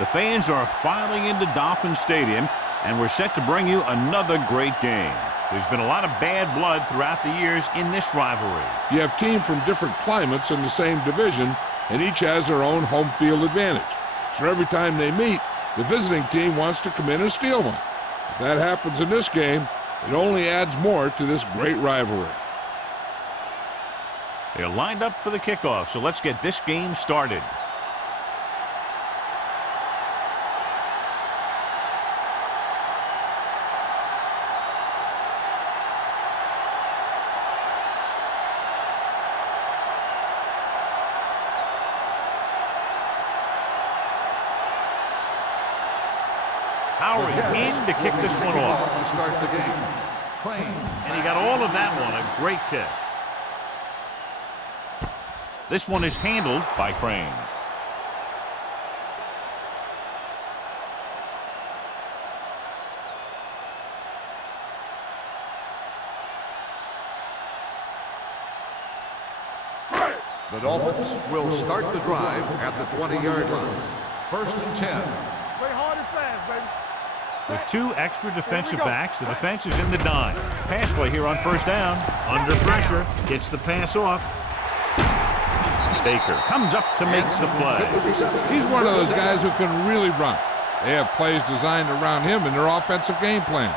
The fans are filing into Dolphin Stadium, and we're set to bring you another great game. There's been a lot of bad blood throughout the years in this rivalry. You have teams from different climates in the same division, and each has their own home field advantage. So every time they meet, the visiting team wants to come in and steal one. If that happens in this game, it only adds more to this great rivalry. They're lined up for the kickoff, so let's get this game started. Howard in to kick this one off. To start the game. And he got all of that one. A great kick. This one is handled by Crane. The Dolphins will start the drive at the 20-yard line. 1st and 10. Play hard and fast, baby. With 2 extra defensive backs, the defense is in the dime. Pass play here on 1st down. Under pressure, gets the pass off. Baker comes up to make the play. He's one of those guys who can really run. They have plays designed around him in their offensive game plan.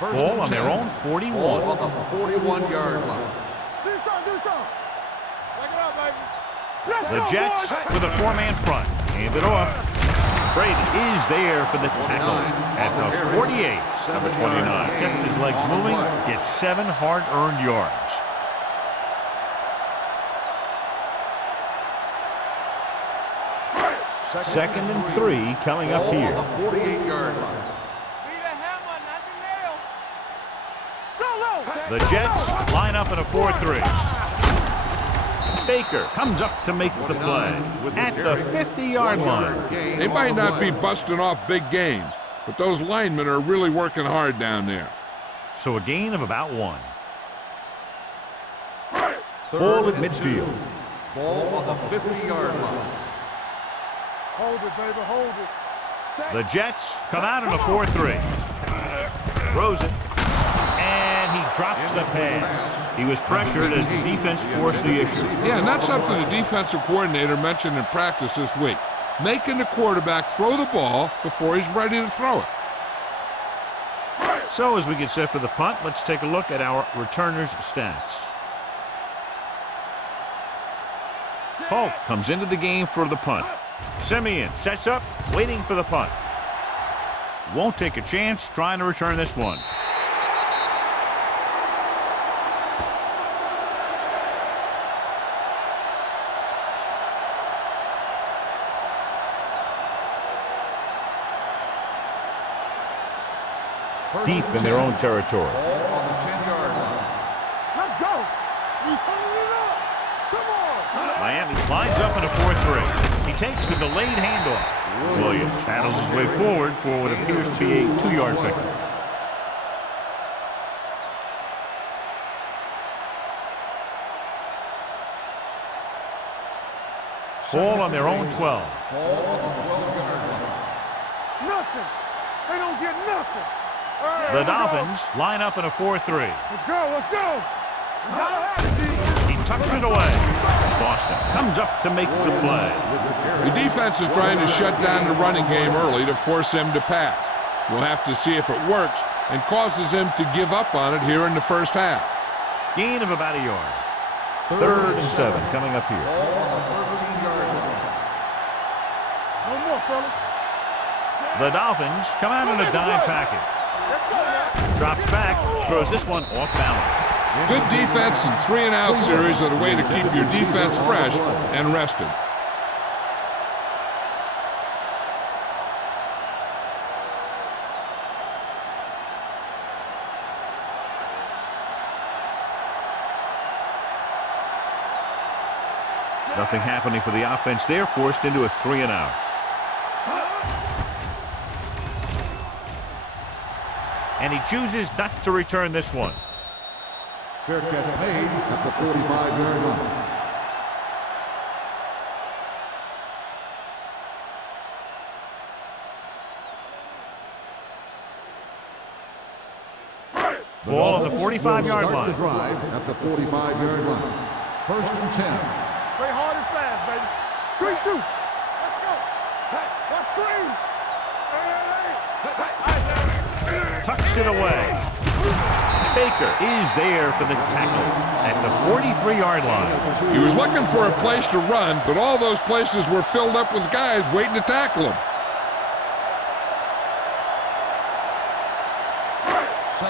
Ball on their own 41. Ball on the 41-yard line. Do something, do something. Break it up, baby. The Jets with a 4-man front. Hand it off. Brady is there for the tackle at the 48. Number 29. Kept his legs moving. Gets 7 hard-earned yards. Second and 3 coming up here. Ball on the 48-yard line. The Jets line up in a 4-3. Baker comes up to make the play at the 50-yard line. They might not be busting off big gains, but those linemen are really working hard down there. So a gain of about 1. Ball at midfield. Ball on the 50-yard line. Hold it, baby, hold it. The Jets come out in a 4-3. Rosen. And he drops the pass. He was pressured as the defense forced the issue. Yeah, and that's something the defensive coordinator mentioned in practice this week. Making the quarterback throw the ball before he's ready to throw it. So as we get set for the punt, let's take a look at our returners' stats. Polk comes into the game for the punt. Simeon sets up, waiting for the punt. Won't take a chance trying to return this one. Deep in their own territory. Ball on the 10-yard line. Let's go. We turning it up. Come on. Miami lines up in a 4-3. He takes the delayed handoff. Williams paddles his way forward for what appears to be a 2-yard pickup. Ball on their own 12. Ball on the 12-yard line. Nothing. They don't get nothing. The Dolphins line up in a 4-3. Let's go, let's go. He tucks it away. Boston comes up to make the play. The defense is trying to shut down the running game early to force him to pass. We'll have to see if it works and causes him to give up on it here in the first half. Gain of about a yard. 3rd and 7 coming up here. Ball on the 13-yard line. No more, fellas. The Dolphins come out in a dime package. Drops back, throws this one off balance. Good defense and 3-and-out series are the way to keep your defense fresh and rested. Nothing happening for the offense there, forced into a 3-and-out. And he chooses not to return this one. Fair catch made at the 45-yard line. Ball on the 45-yard Start line. the drive at the 45-yard line. 1st and 10. Play hard and fast, baby. Shoot, shoot. Let's go. Hey, what screen? Hey. Tucks it away. Baker is there for the tackle at the 43-yard line. He was looking for a place to run, but all those places were filled up with guys waiting to tackle him.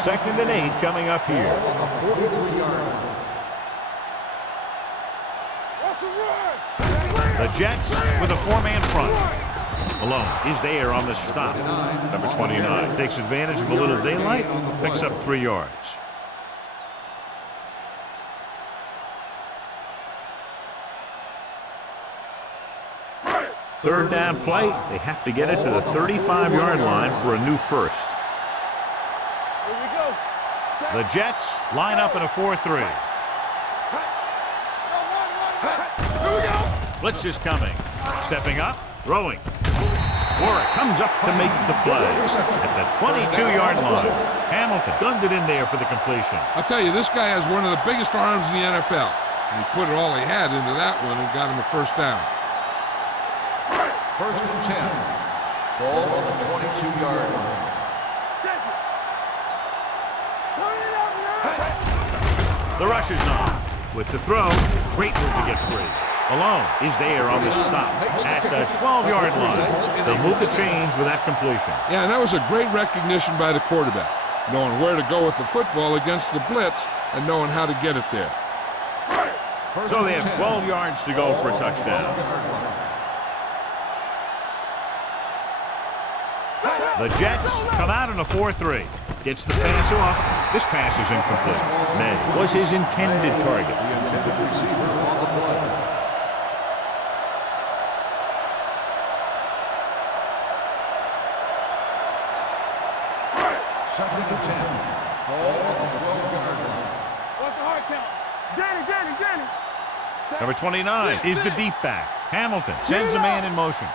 2nd and 8 coming up here. On the 43-yard line. What's the run? The Jets with a 4-man front. Malone is there on the stop. Number 29 takes advantage of a little daylight, picks up 3 yards. Third down play. They have to get it to the 35-yard line for a new first. Here we go. The Jets line up in a 4-3. Here we go. Blitz is coming. Stepping up, throwing. Warwick comes up to make the play at the 22-yard line. Hamilton gunned it in there for the completion. I'll tell you, this guy has one of the biggest arms in the NFL. And he put all he had into that one and got him a first down. 1st and 10. Ball on the 22-yard line. Check it. Turn it up, man. The rush is on. With the throw, great move to get free. Malone is there on the stop at the 12-yard line. They'll move the chains with that completion. Yeah, and that was a great recognition by the quarterback, knowing where to go with the football against the blitz and knowing how to get it there. So they have 12 yards to go for a touchdown. The Jets come out in a 4-3. Gets the pass off. This pass is incomplete. May was his intended target. The intended receiver on the play. Second and 10. Ball on the 12-yard line. What's the hard count? Danny. Number 29 is the deep back. Hamilton sends a man in motion.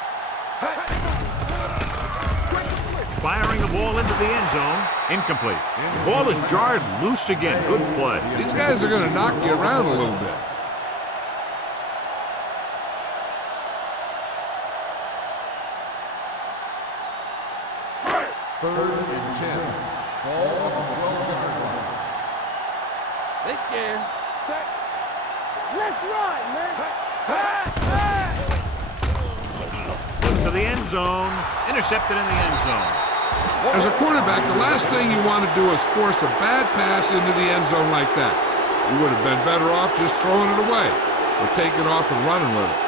Firing the ball into the end zone. Incomplete. The ball is jarred loose again. Good play. These guys are going to knock you around a little bit. Third and 10. Ball on the 12-yard line. They scared. Let's run, man. Goes to the end zone. Intercepted in the end zone. As a quarterback, the last thing you want to do is force a bad pass into the end zone like that. You would have been better off just throwing it away or taking off and running with it.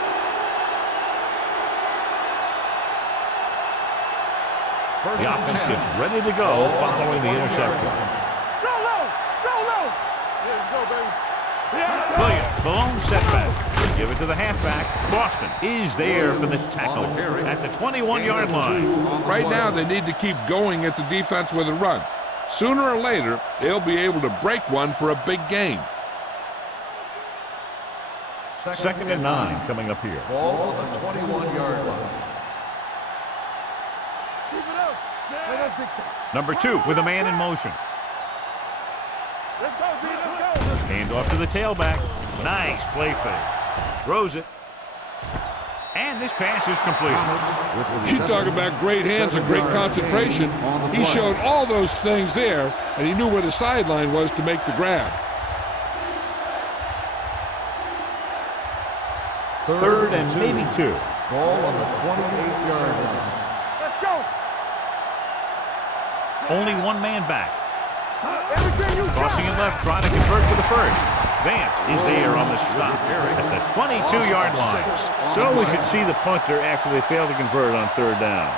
The offense gets ready to go following the interception. Go low. Let's go, baby. Williams, Malone setback. They give it to the halfback. Boston is there for the tackle at the 21-yard line. Right now, they need to keep going at the defense with a run. Sooner or later, they'll be able to break one for a big gain. 2nd and 9 coming up here. Ball on the 21-yard line. Keep it up. Let's big time. Number 2 with a man in motion. Let's go, D. Let's go. Hand off to the tailback. Nice play fake. Throws it. And this pass is completed. You talk about great hands and great concentration. He showed all those things there, and he knew where the sideline was to make the grab. 3rd and maybe 2. Ball on the 28-yard line. Let's go. Only one man back. Everything you Crossing it left, trying to convert for the first. Vance is there on the stop at the 22-yard line. So we should see the punter after they fail to convert on 3rd down.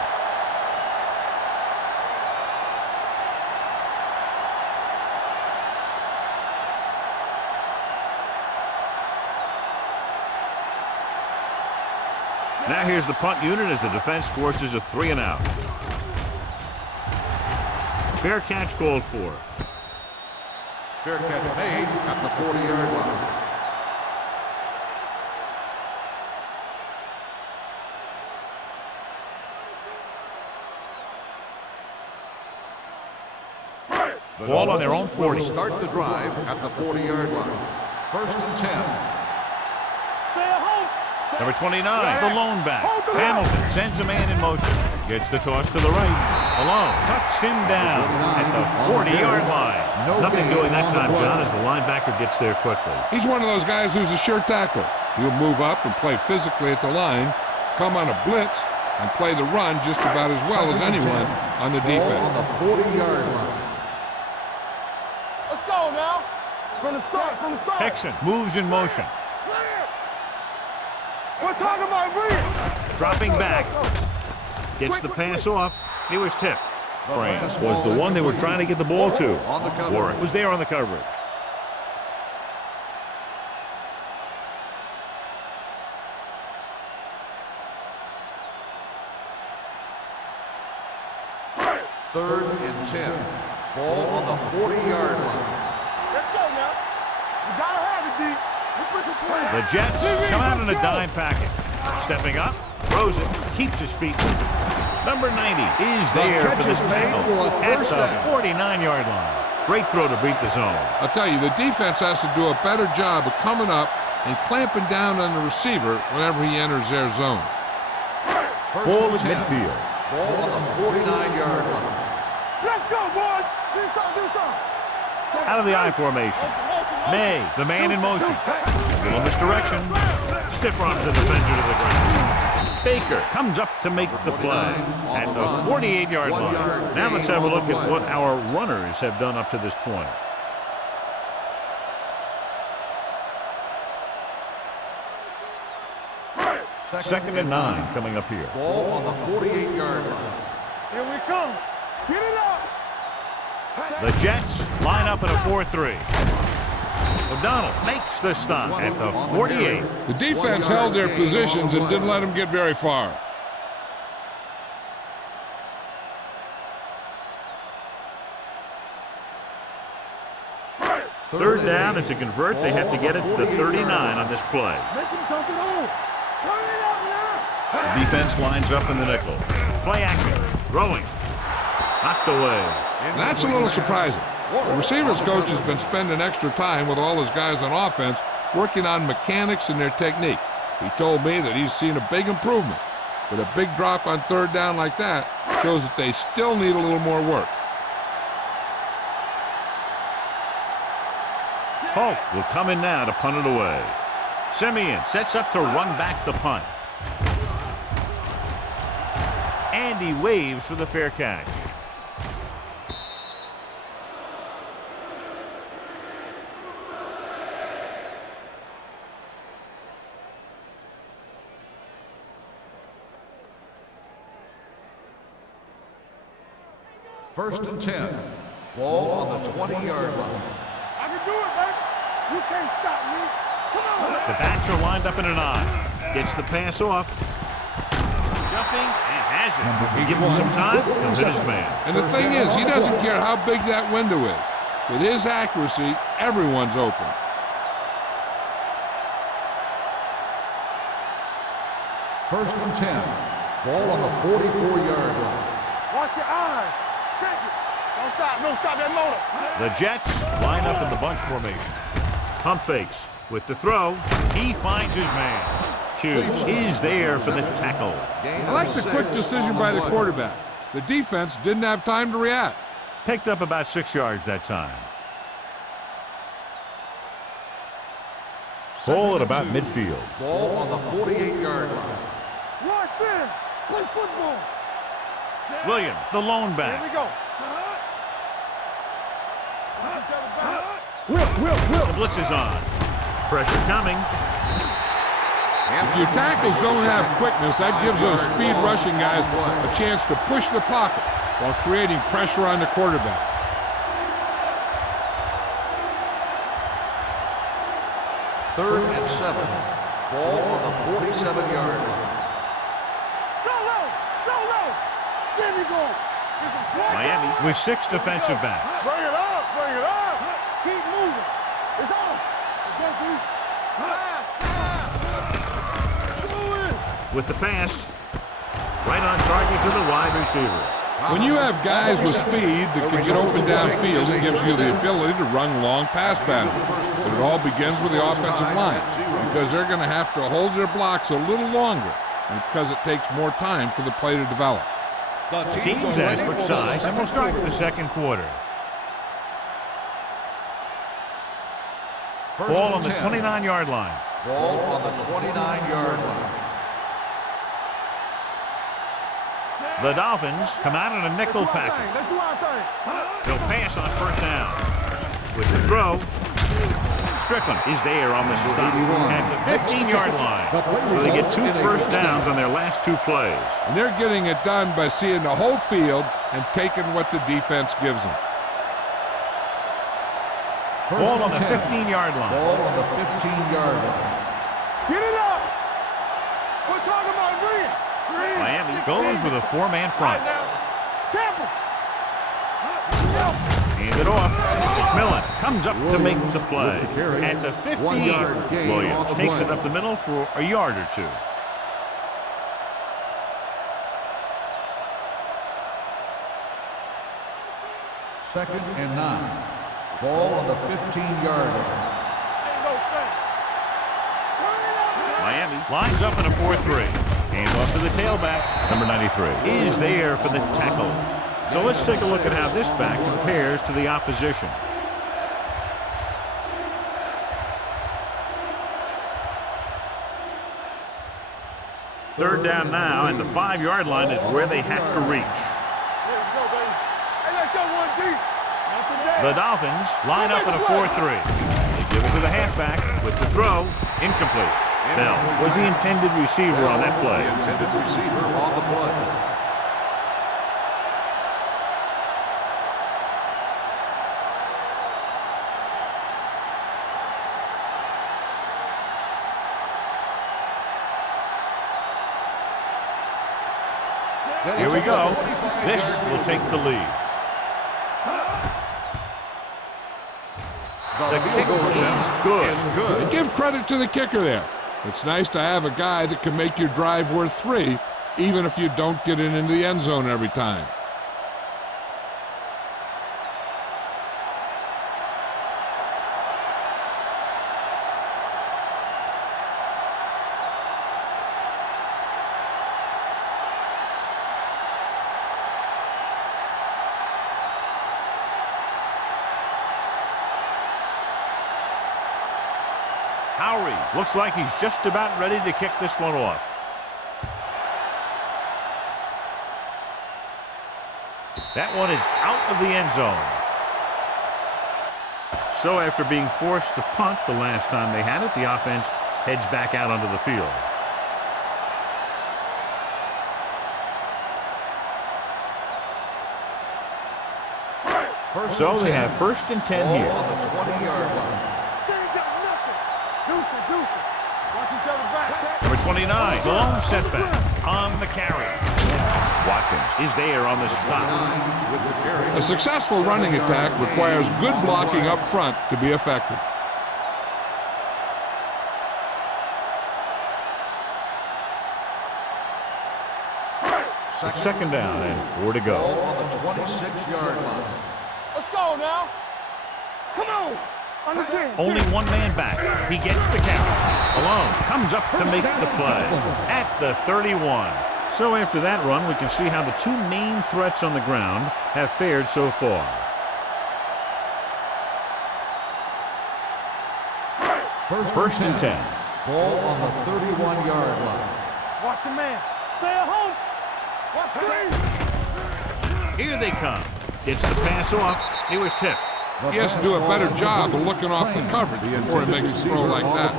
Now here's the punt unit as the defense forces a 3-and-out. Fair catch called for. Fair catch made at the 40-yard line. Ball on their own 40. Will start the drive at the 40-yard line. First and 10. Stay at home. Number 29, the lone back. Hamilton sends a man in motion. Gets the toss to the right. Malone cuts him down at the 40-yard line. Nothing doing that time, John, as the linebacker gets there quickly. He's one of those guys who's a sure tackler. He'll move up and play physically at the line, come on a blitz, and play the run just about as well as anyone on the defense. On the 40-yard line. Let's go now. From the start, from the start. Hickson moves in motion. We're talking about breathe. Dropping back. Gets the pass off. He was tipped. France was the one they were trying to get the ball to. Warwick was there on the coverage. Third and 10. Ball on the 40-yard line. Let's go now. You gotta have it, D. Let's make a play. The Jets come out in a dime packet. Stepping up, throws it, keeps his feet moving. Number 90 is there for the tackle at the 49-yard line. Great throw to beat the zone. I'll tell you, the defense has to do a better job of coming up and clamping down on the receiver whenever he enters their zone. Ball at midfield. Ball on the 49-yard line. Let's go, boys. Do something, do something. Out of the I formation. May, the man in motion. A little misdirection. Stiff arms the defender to the ground. Baker comes up to make the play at the 48-yard line. Now let's have a look at what our runners have done up to this point. Second and 9 coming up here. Ball on the 48-yard line. Here we come. Get it up. The Jets line up in a 4-3. O'Donnell makes the stop at the 48. The defense held their positions and didn't let them get very far. Third down, and to convert, they have to get it to the 39 on this play. Make him dump it on. Turn it up now. The defense lines up in the nickel. Play action. Throwing. Knocked away. That's a little surprising. The receivers coach has been spending extra time with all his guys on offense working on mechanics and their technique. He told me that he's seen a big improvement, but a big drop on third down like that shows that they still need a little more work. Polk will come in now to punt it away. Simeon sets up to run back the punt. And he waves for the fair catch. First and 10. Ball on the 20-yard line. I can do it, baby. You can't stop me. Come on. The backs are lined up in an I. Gets the pass off. Jumping and has it. You give him some time, he'll hit his man. And the thing is, he doesn't care how big that window is. With his accuracy, everyone's open. First and 10. Ball on the 44-yard line. Watch your eyes. Check it. Don't stop. Don't stop that motor. The Jets line up in the bunch formation. Pump fakes with the throw. He finds his man. Hughes is there for the tackle. I like the quick decision by the quarterback. The defense didn't have time to react. Picked up about 6 yards that time. Ball at about midfield. Ball on the 48-yard line. Watch in. Play football. Williams, the lone Here back. we go. The blitz is on. Pressure coming. If your tackles don't have quickness, that gives those speed rushing guys a chance to push the pocket while creating pressure on the quarterback. Third and 7. Ball on the 47-yard line. Go low. Go low. There we go. Miami with 6 defensive backs. Bring it up. Bring it up. Keep moving. It's on. Let's go, dude. With the pass, right on target to the wide receiver. When you have guys with speed that can get open downfield, it gives you the ability to run long pass patterns. But it all begins with the offensive line, because they're going to have to hold their blocks a little longer, and because it takes more time for the play to develop. The teams has switched sides, and we'll start the second quarter. Ball on the 29-yard line. Ball on the 29-yard line. The Dolphins come out in a nickel package. They'll pass on first down. With the throw, Strickland is there on the stop at the 15-yard line. So they get 2 first downs on their last 2 plays. And they're getting it done by seeing the whole field and taking what the defense gives them. Ball on the 15-yard line. Ball on the 15-yard line. Get it up. We're talking about green. Miami goes with a 4-man front. Tampa. Hand it off. McMillan comes up to make the play. At the 15, Williams takes it up the middle for a yard or 2. Second and 9. Ball on the 15-yard line. Miami lines up in a 4-3. Hand off to the tailback. Number 93 is there for the tackle. So let's take a look at how this back compares to the opposition. Third down now, and the 5-yard line is where they have to reach. The Dolphins line up in a 4-3. They give it to the halfback with the throw. Incomplete. Bell was the intended receiver on that play. The intended receiver on the play. Here we go. This will take the lead. The kick is good. And give credit to the kicker there. It's nice to have a guy that can make your drive worth 3, even if you don't get it into the end zone every time. Howery looks like he's just about ready to kick this one off. That one is out of the end zone. So after being forced to punt the last time they had it, the offense heads back out onto the field. So they have 1st and 10 here. On the 20-yard line. Number 29, the lone setback on the carry. Watkins is there on the stop. A successful running attack requires good blocking up front to be effective. It's 2nd down and 4 to go. Ball on the 26-yard line. Let's go now. Come on. Only 1 man back. He gets the carry. Alone comes up to make the play at the 31. So after that run, we can see how the 2 main threats on the ground have fared so far. First and 10. Ball on the 31-yard line. Watch your man. Stay at home. Watch Here they come. Gets the pass off. It was tipped. He has to do a better job of looking off the coverage before he makes a throw like that.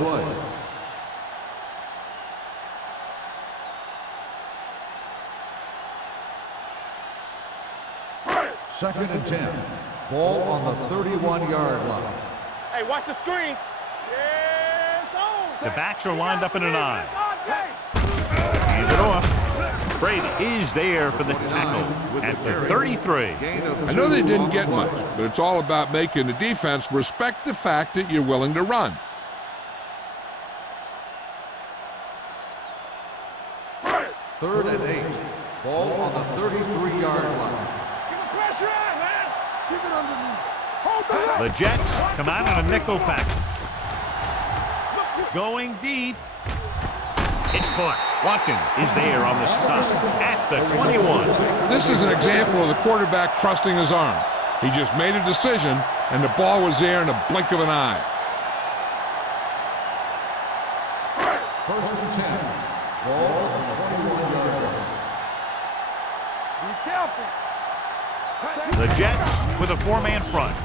Second and 10. Ball on the 31-yard line. Hey, watch the screen. The backs are lined up in an I. Hand it off. Brady is there for the tackle at the 33. I know they didn't get much, but it's all about making the defense respect the fact that you're willing to run. Third and 8. Ball on the 33-yard line. The Jets come out in a nickel package. Going deep. It's caught. Watkins is there on the stop at the 21. This is an example of the quarterback trusting his arm. He just made a decision, and the ball was there in a blink of an eye. First and 10. Ball at the 21-yard line. Be careful. The Jets with a four-man front.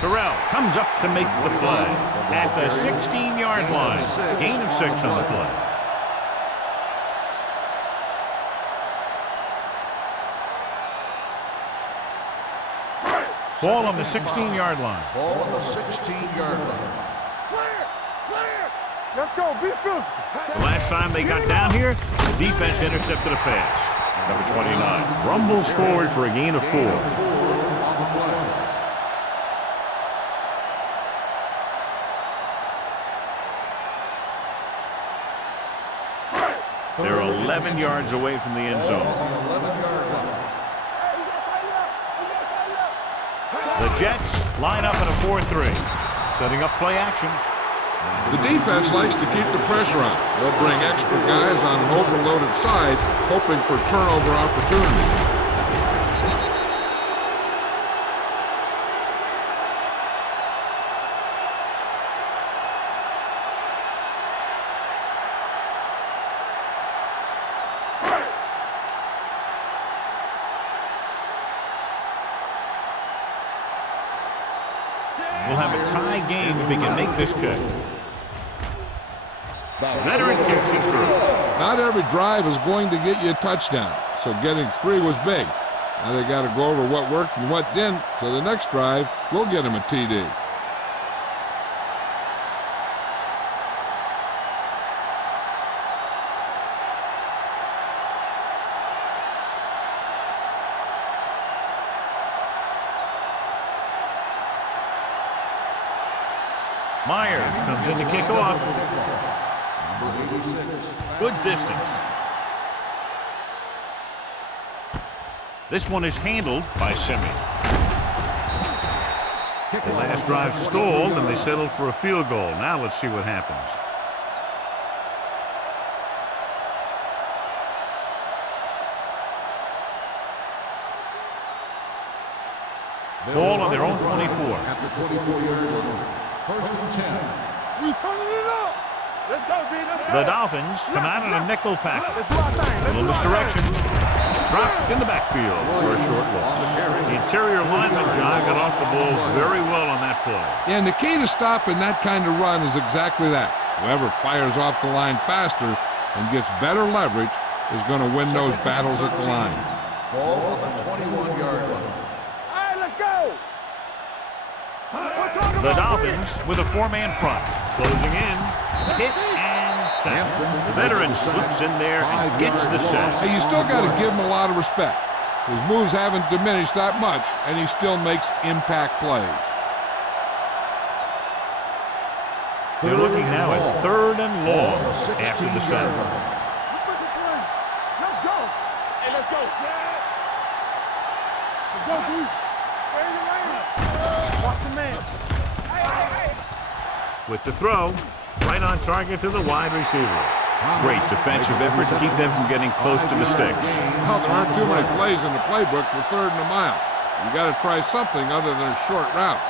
Terrell comes up to make the play at the 16-yard line. Gain of 6 on the play. Ball on the 16-yard line. Ball on the 16-yard line. Clear. Clear. Let's go. Be physical. The last time they got down here, the defense intercepted a pass. Number 29 rumbles forward for a gain of 4. They're 11 yards away from the end zone. 11-yard line. The Jets line up in a 4-3, setting up play action. The defense likes to keep the pressure on. They'll bring extra guys on an overloaded side, hoping for turnover opportunities. We'll have a tie game if he can make this kick. Veteran kicks it through. Not every drive is going to get you a touchdown, so getting 3 was big. Now they got to go over what worked and what didn't, so the next drive will get him a TD. Myers comes in to kick off. Good distance. This one is handled by Simi. The last drive stalled, and they settled for a field goal. Now let's see what happens. Ball on their own 24. At the 24-yard line. First and 10. We turning it up. Let's go, B. Let's go. The Dolphins come out in a nickel package. Let's do our thing. A Let's little do our misdirection. thing. Dropped in the backfield for a short loss. The interior lineman, John, got off the ball very well on that play. Yeah, and the key to stopping that kind of run is exactly that. Whoever fires off the line faster and gets better leverage is going to win those battles at the line. Ball on the 21-yard line. All right, let's go. The Dolphins with a four-man front. Closing in. Hit and sack. The veteran slips in there and gets the sack. Hey, you still got to give him a lot of respect. His moves haven't diminished that much, and he still makes impact plays. They're looking now at 3rd and long after the sack. Let's make a play. Let's go. Hey, let's go. Let's go, B. Where you laying? Watch the man. With the throw, right on target to the wide receiver. Great defensive effort to keep them from getting close to the sticks. Well, there aren't too many plays in the playbook for 3rd and a mile. You got to try something other than a short route.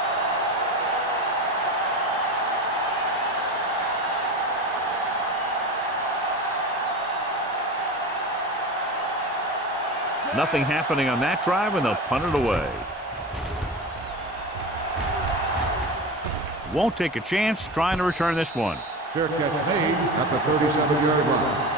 Nothing happening on that drive, and they'll punt it away. Won't take a chance trying to return this one. Fair catch made at the 37-yard line.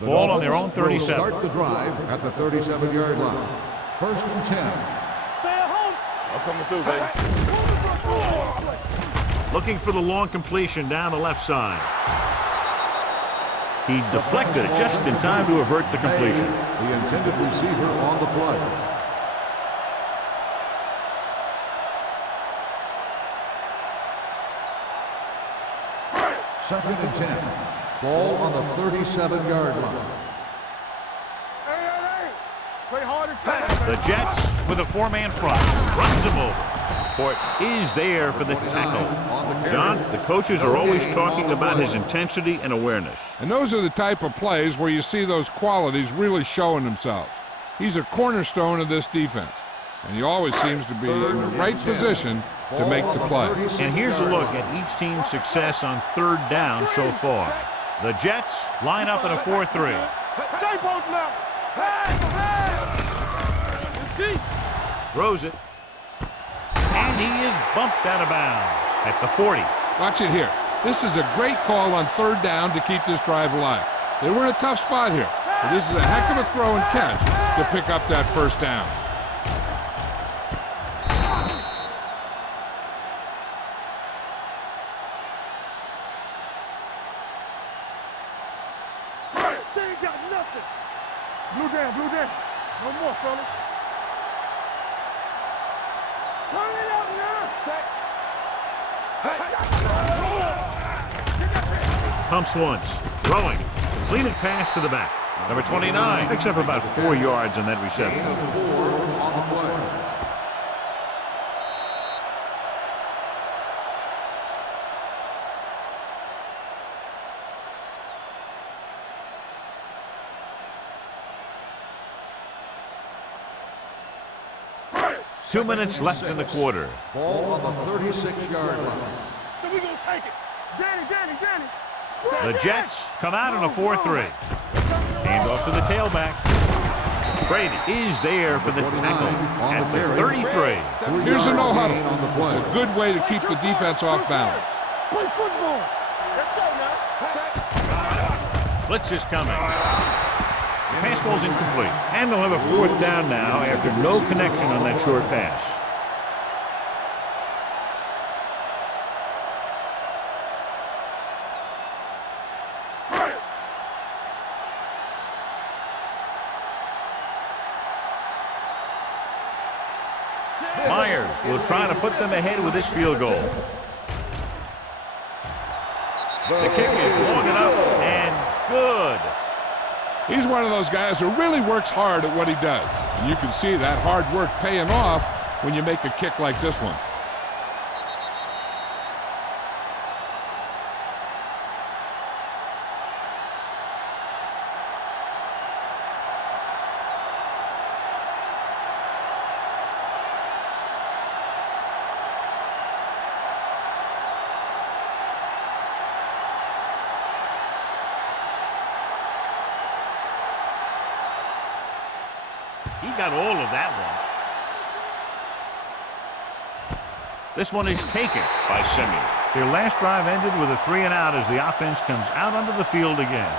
Ball on their own 37. Start the drive at the 37-yard line. First and 10. Stay at home. I'm coming through, baby. Looking for the long completion down the left side. He deflected it just in time to avert the completion. The intended receiver on the play. Second and 10. Ball on the 37-yard line. Hey. Play hard and fast. The Jets with a four-man front. Runs him over. Port is there for the tackle. John, the coaches are always talking about his intensity and awareness. And those are the type of plays where you see those qualities really showing themselves. He's a cornerstone of this defense, and he always seems to be in the right position to make the play. And here's a look at each team's success on third down so far. The Jets line up in a 4-3. Stay posted up. Throws it. And he is bumped out of bounds at the 40. Watch it here. This is a great call on third down to keep this drive alive. They were in a tough spot here, but this is a heck of a throw and catch to pick up that first down. They ain't got nothing. Blue down. No more, fellas. Turn it up now. Pumps once. Throwing. Completed pass to the back. Number 29 picks up about 4 yards on that reception. 4 on the play. Two minutes left in the quarter. Ball on the 36-yard line. So we gonna take it. Danny. The Jets come out in a 4-3. Hand off to the tailback. Brady is there for the tackle at the 33. Here's a no-huddle. It's a good way to keep the defense off balance. Play football. Let's go now. Blitz is coming. Pass ball's incomplete. And they'll have a fourth down now after no connection on that short pass. Myers will try to put them ahead with this field goal. The kick is long enough and good. He's one of those guys who really works hard at what he does. And you can see that hard work paying off when you make a kick like this one. He got all of that one. This one is taken by Simeon. Their last drive ended with a 3-and-out as the offense comes out onto the field again.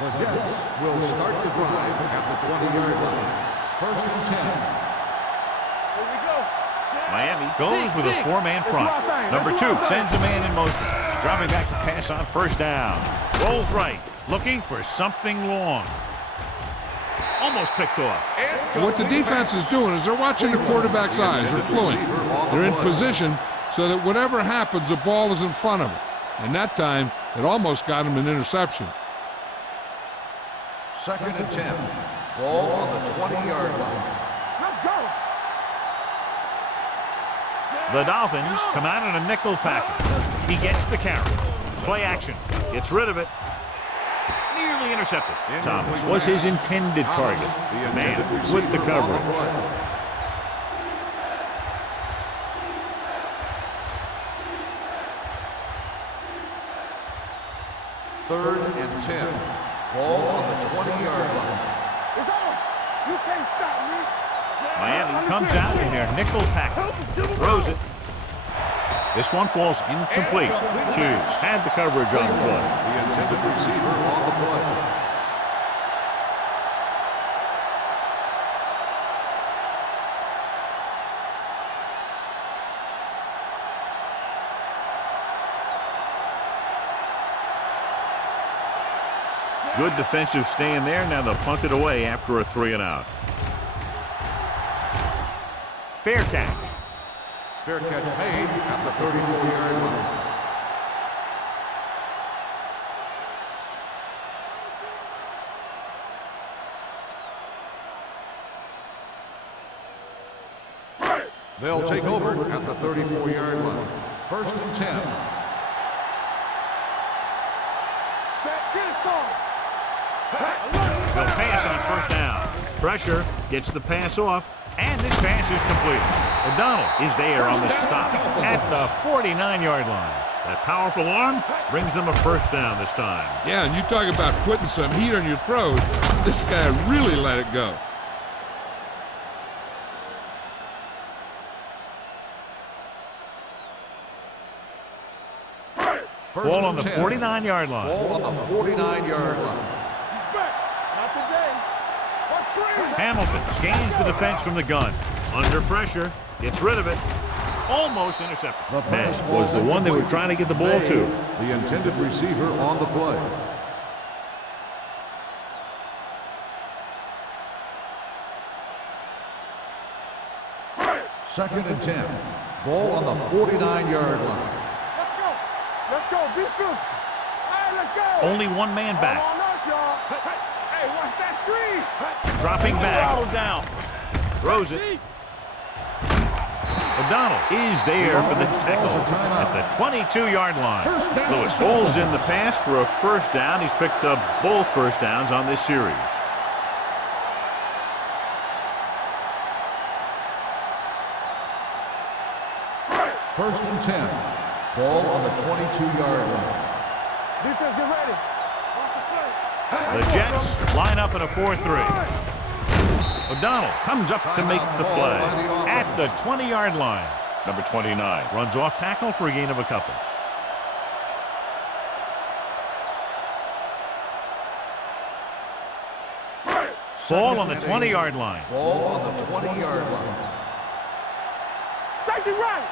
The Jets will start the drive at the 20-yard line. First and 10. Here we go. Miami goes with a four-man front. Number 2 sends a man in motion. Dropping back to pass on first down. Rolls right, looking for something long. Almost picked off. What the defense is doing is they're watching the quarterback's eyes. They're cluing. They're in position so that whatever happens, the ball is in front of them. And that time, it almost got him an interception. Second and 10. Ball on the 20-yard line. Let's go. The Dolphins come out in a nickel package. He gets the carry. Play action. Gets rid of it. Nearly intercepted. Thomas was his intended target. Man with the coverage. Third and 10. Ball on the 20-yard line. It's on. You can't stop me. Miami comes out in their nickel package. Throws it. This one falls incomplete. Hughes had the coverage on the play. The intended receiver on the play. Good defensive stand there. Now they'll punt it away after a 3-and-out. Fair catch. Fair catch made at the 34-yard line. They'll take over at the 34-yard line. 1st and 10. They'll pass on 1st down. Pressure gets the pass off, and this pass is complete. O'Donnell is there on the stop at the 49-yard line. That powerful arm brings them a 1st down this time. Yeah, and you talk about putting some heat on your throws. This guy really let it go. Ball on the 49-yard line. Ball on the 49-yard line. Hamilton scans the defense from the gun. Under pressure, gets rid of it. Almost intercepted. That was the one they were trying to get the ball to. The intended receiver on the play. Second and 10. Ball on the 49-yard line. Let's go, be physical. Hey, let's go. Only one man back. Hold on us, y'all. Hey, watch that screen. Dropping back. Down. Throws it. O'Donnell is there for the tackle at the 22-yard line. Lewis holds in the pass for a 1st down. He's picked up both 1st downs on this series. First and 10. Ball on the 22-yard line. Defense, get ready. The Jets line up in a 4-3. O'Donnell comes up to make the play at the 20-yard line. Number 29 runs off tackle for a gain of a couple. Ball on the 20-yard line. Ball on the 20-yard line. Safety right.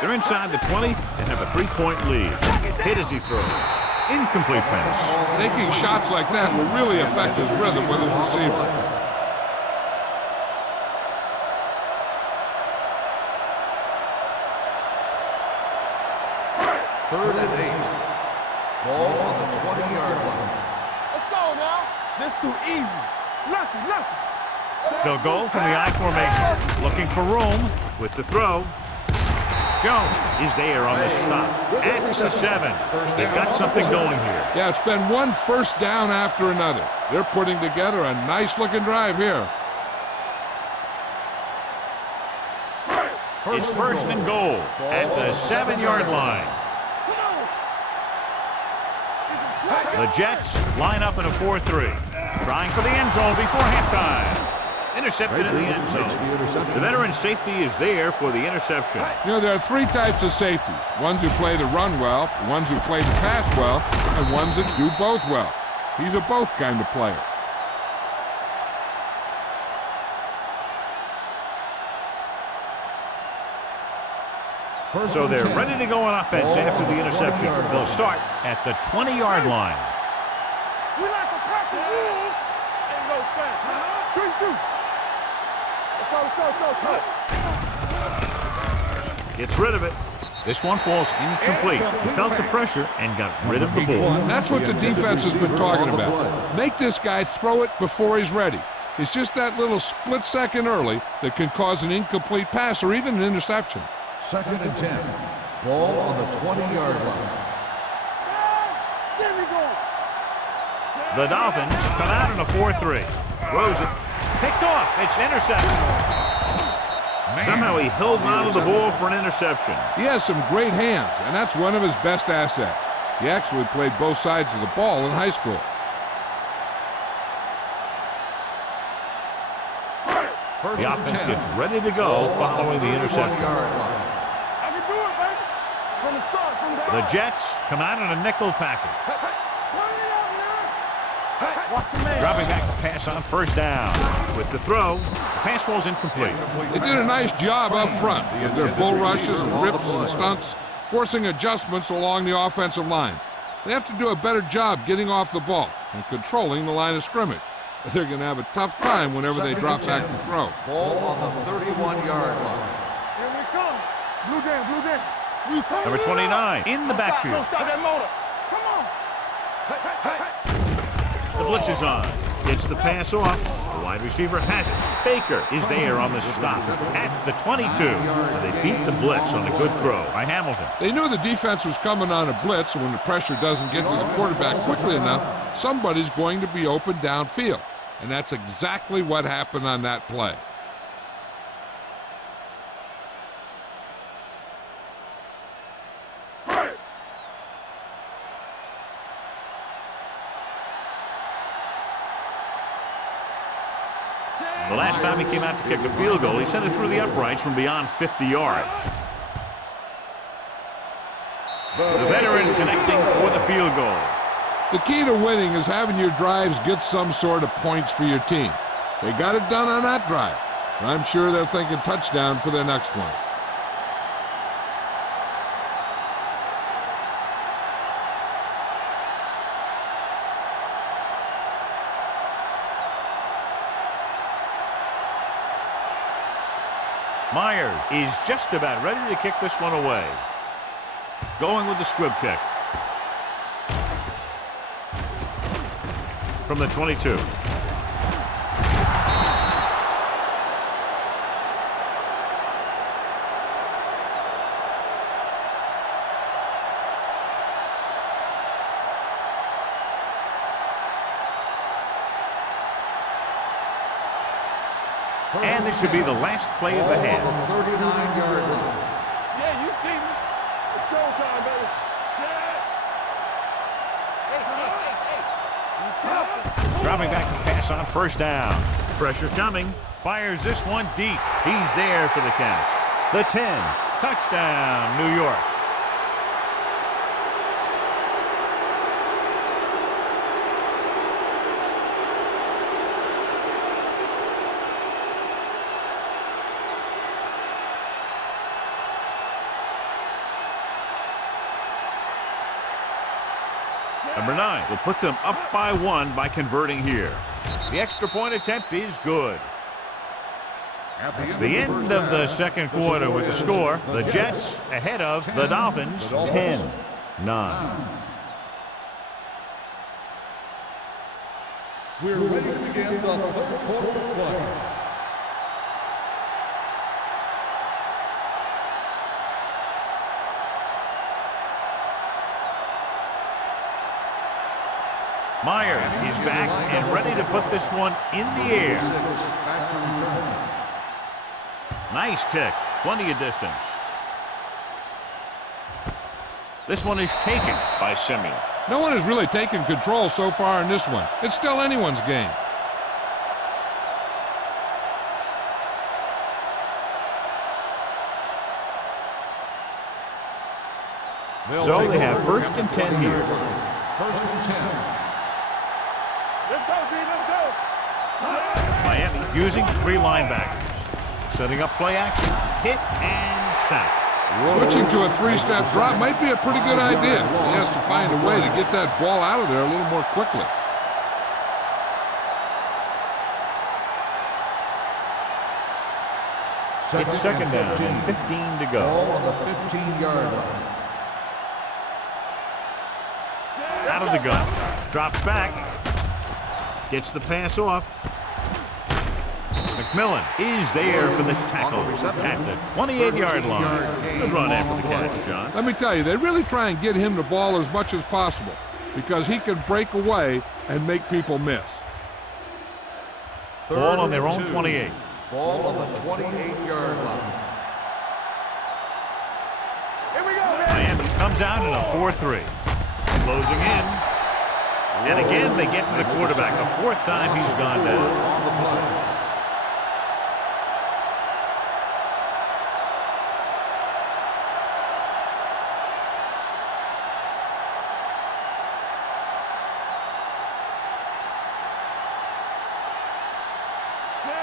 They're inside the 20 and have a 3-point lead. Hit as he throws. Incomplete pass. Taking shots like that will really affect his rhythm with his receiver. 3rd and 8. Ball on the 20-yard line. Let's go now. This too easy. Lucky. They'll go from the I formation. Looking for room with the throw. Jones is there on the stop at the 7. They've got something going here. Yeah, it's been one 1st down after another. They're putting together a nice-looking drive here. It's 1st and goal at the 7-yard line. The Jets line up in a 4-3, trying for the end zone before halftime. Intercepted in the end zone. The veteran safety is there for the interception. You know, there are 3 types of safety. Ones who play the run well, ones who play the pass well, and ones that do both well. He's a both kind of player. So they're ready to go on offense after the interception. They'll start at the 20-yard line. We like to press the rules and go fast. Good shoot. Let's go. Gets rid of it. This one falls incomplete. He felt the pressure and got rid of the ball. That's what the defense has been talking about. Make this guy throw it before he's ready. It's just that little split second early that can cause an incomplete pass or even an interception. 2nd and 10. Ball on the 20-yard line. There we go. The Dolphins come out in a 4-3. Throws it. Picked off. It's intercepted. Somehow he held on to the ball for an interception. He has some great hands, and that's one of his best assets. He actually played both sides of the ball in high school. The offense gets ready to go following the interception. I can do it, baby. From the start. The Jets come out in a nickel package. Dropping back the pass on 1st down. With the throw, the pass falls incomplete. They did a nice job up front with their bull rushes and rips and stunts, forcing adjustments along the offensive line. They have to do a better job getting off the ball and controlling the line of scrimmage. They're going to have a tough time whenever they drop back to throw. Ball on the 31-yard line. Here we come. Blue game, blue game. Number 29 in the backfield. Don't stop that motor. Come on. The blitz is on. Gets the pass off. The wide receiver has it. Baker is there on the stop at the 22. And they beat the blitz on a good throw by Hamilton. They knew the defense was coming on a blitz, and when the pressure doesn't get to the quarterback quickly enough, somebody's going to be open downfield. And that's exactly what happened on that play. The last time he came out to kick a field goal, he sent it through the uprights from beyond 50 yards. The veteran connecting for the field goal. The key to winning is having your drives get some sort of points for your team. They got it done on that drive. And I'm sure they're thinking touchdown for their next one. Myers is just about ready to kick this one away. Going with the squib kick. From the 22. And this should be the last play of the half. 39-yard line. Yeah, you see me. It's showtime, baby. Set. Dropping back to pass on first down. Pressure coming. Fires this one deep. He's there for the catch. The 10. Touchdown, New York. Number 9 will put them up by 1 by converting here. The extra point attempt is good. It's the end of the second quarter with the score. The Jets ahead of the Dolphins 10-9. We're ready to begin the third quarter of play. Myers is back and ready to put this one in the air. Back to return. Nice kick. Plenty of distance. This one is taken by Simeon. No one has really taken control so far in this one. It's still anyone's game. So they have first and 10 here. First and 10. Let's go, D. Let's go. Miami using 3 linebackers. Setting up play action. Hit and sack. Switching to a 3-step drop might be a pretty good idea. He has to find a way to get that ball out of there a little more quickly. It's second down and 15 to go. Ball on the 15-yard line. Out of the gun. Drops back. Gets the pass off. McMillan is there for the tackle at the 28-yard line. Good run after the catch, John. Let me tell you, they really try and get him the ball as much as possible because he can break away and make people miss. Ball on their own 28. Ball on the 28-yard line. Here we go, man. Miami comes out in a 4-3. Closing in. And again, they get to the quarterback. The 4th time he's gone down. On the play.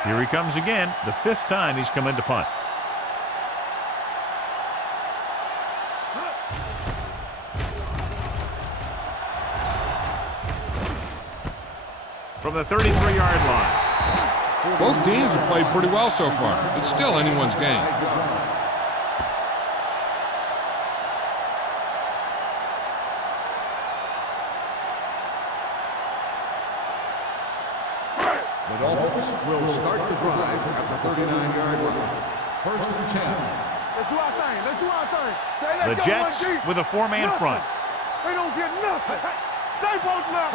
Here he comes again, the 5th time he's come in to punt. from the 33-yard line. Both teams have played pretty well so far. It's still anyone's game. The Dolphins will start the drive at the 39-yard line. First and 10. Let's do our thing. Let's do our thing. Stay, The let's go, Jets 1G. with a four-man Nothing. front. They don't get nothing. Stay posted up.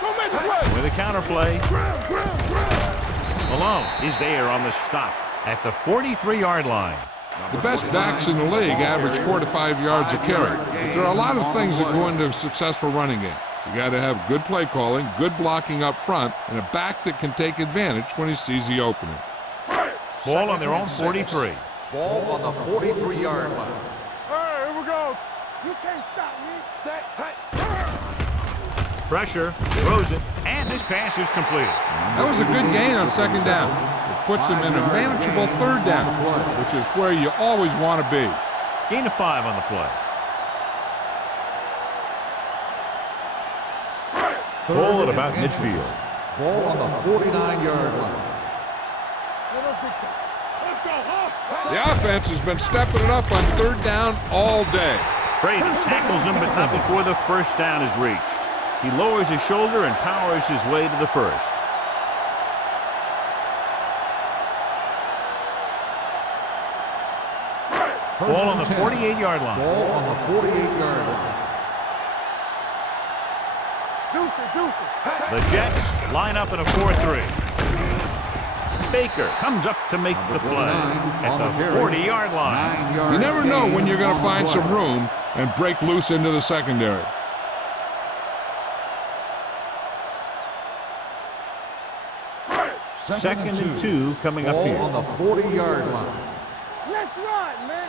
Go make the play. With a counterplay, Ground, ground, ground. Malone is there on the stop at the 43-yard line. The best backs in the league average 4 to 5 yards a carry. But there are a lot of things that go into a successful running game. You got to have good play calling, good blocking up front, and a back that can take advantage when he sees the opening. Ball on their own 43. Ball on the 43-yard line. All right, here we go. You can't stop me. Set. Hey. Pressure, throws it, and this pass is completed. That was a good gain on second down. It puts them in a manageable third down, which is where you always want to be. Gain of 5 on the play. Ball at about midfield. Ball on the 49-yard line. Let's go, huh? The offense has been stepping it up on third down all day. Brady tackles him, but not before the first down is reached. He lowers his shoulder and powers his way to the first. Ball on the 48-yard line. Ball on the 48-yard line. Deuce. The Jets line up in a 4-3. Baker comes up to make the play at the 40-yard line. You never know when you're going to find some room and break loose into the secondary. Second and 2 coming up Ball here. on the 40-yard line. Let's run, man.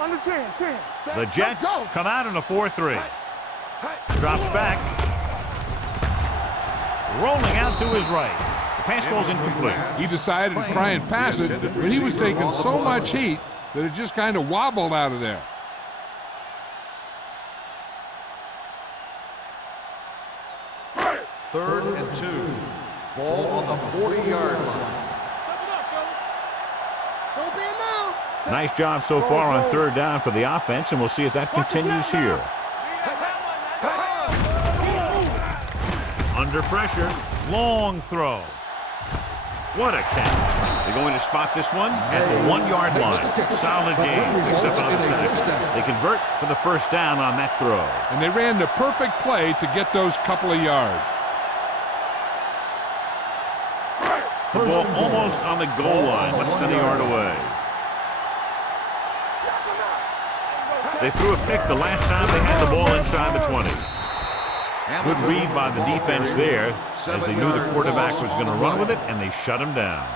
Under 10. The Jets come out in a 4-3. Drops back. Rolling out to his right. The pass falls incomplete. He decided to try and pass it, but he was taking so much heat that it just kind of wobbled out of there. Third and 2. Ball on the 40-yard line. Don't be now. Nice job so far on third down for the offense, and we'll see if that continues here. Under pressure, long throw. What a catch. They're going to spot this one at the 1-yard line. Solid game, except on the tackle. They convert for the first down on that throw. And they ran the perfect play to get those couple of yards. The ball almost on the goal line, less than a yard away. They threw a pick the last time they had the ball inside the 20. Good read by the defense there, as they knew the quarterback was going to run with it, and they shut him down.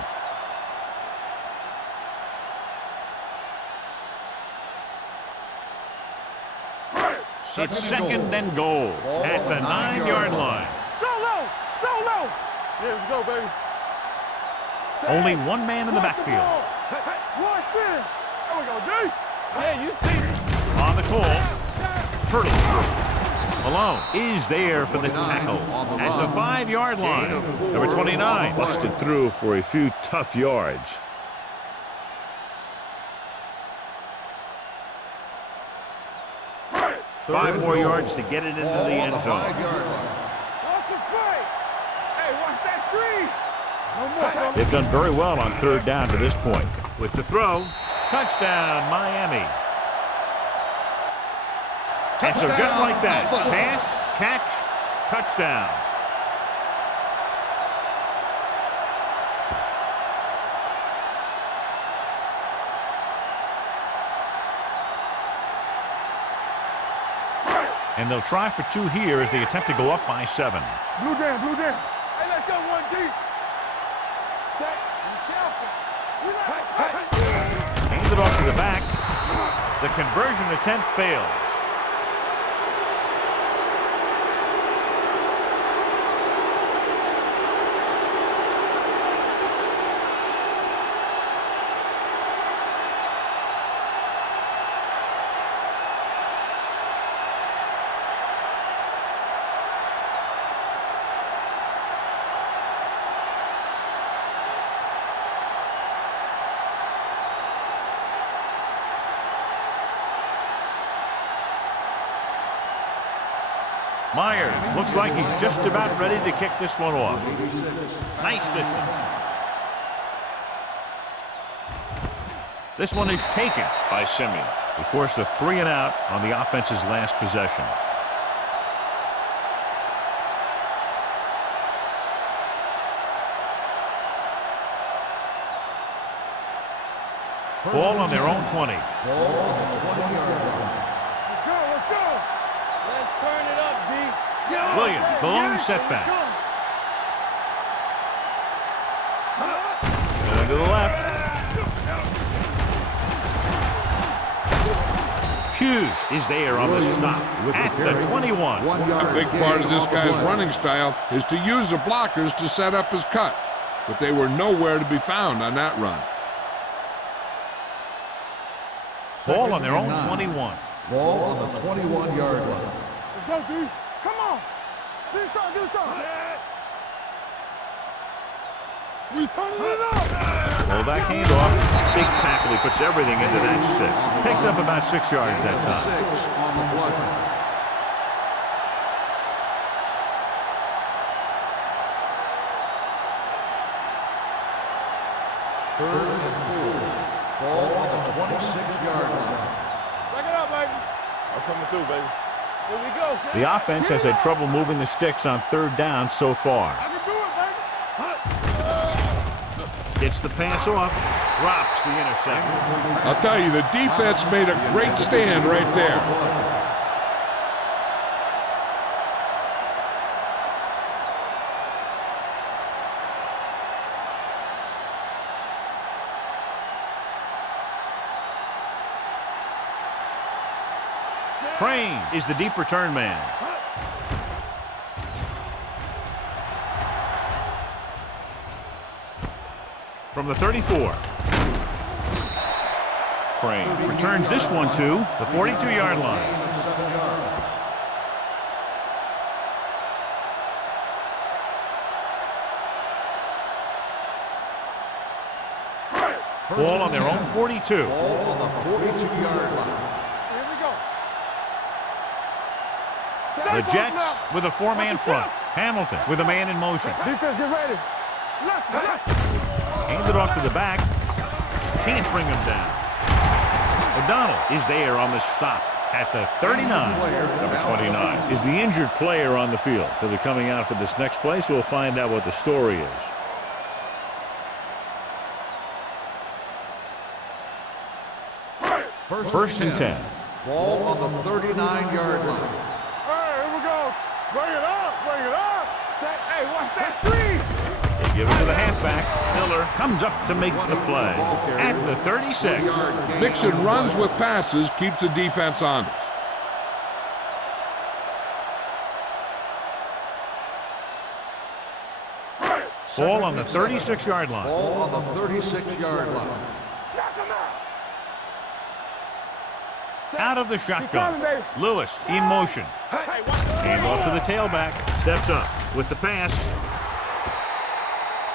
It's second and goal at the 9-yard line. So low. Yeah, let's go, baby. Only one man in the backfield. One sin. There we go, D. Yeah, you see it. On the call, hurdles through. Malone is there for the tackle at the 5-yard line. Number 29 busted through for a few tough yards. Five more yards to get it into the end zone. Watch the play. Hey, watch that screen. No more, fellas. They've done very well on third down to this point. With the throw, touchdown, Miami. And so just like that, pass, catch, touchdown. And they'll try for 2 here as they attempt to go up by 7. Blue down. Hey, let's go, 1D. Set. Be careful. Hands it off to the back. The conversion attempt fails. Myers looks like he's just about ready to kick this one off. Nice distance. This one is taken by Simeon. He forced a 3-and-out on the offense's last possession. Ball on their own 20. Ball on the 20-yard line. Let's go, let's go. Let's turn it up, D. Williams, the lone setback. Going to the left. Hughes is there on the stop at the 21. A big part of this guy's running style is to use the blockers to set up his cut, but they were nowhere to be found on that run. Ball on their own 21. Ball on the 21-yard line. Let's go, D. Come on. Do something, do something. We turning it up. Well, that handoff, big tackle. He puts everything into that stick. Picked up about 6 yards that time. 6 on the play. Third and 4. Ball on the 26-yard line. Back it up, baby. I'm coming through, baby. Here we go, son. The offense has had trouble moving the sticks on 3rd down so far. I can do it, baby. Gets the pass off, drops the interception. I'll tell you, the defense made a great stand right there. Crane is the deep return man. From the 34. Crane returns this one to the 42-yard line. 7 yards. Ball on their own 42. Ball on the 42-yard line. Here we go. The Jets with a 4-man front. Hamilton with a man in motion. Defense, get ready. Left, left. Handed off to the back. Can't bring him down. O'Donnell is there on the stop at the 39. Number 29 is the injured player on the field. He'll be coming out for this next play, so we'll find out what the story is. First and 10. Ball on the 39-yard line. All right, here we go. Bring it up, bring it up. Hey, watch that screen. They give it to the halfback. Miller comes up to make the play at the 36. Mixing runs with passes keeps the defense honest. Ball on the 36-yard line. Ball on the 36-yard line. Knock him out. Out of the shotgun. baby. Lewis in motion. Hey, watch Hand off to the tailback. Steps up with the pass.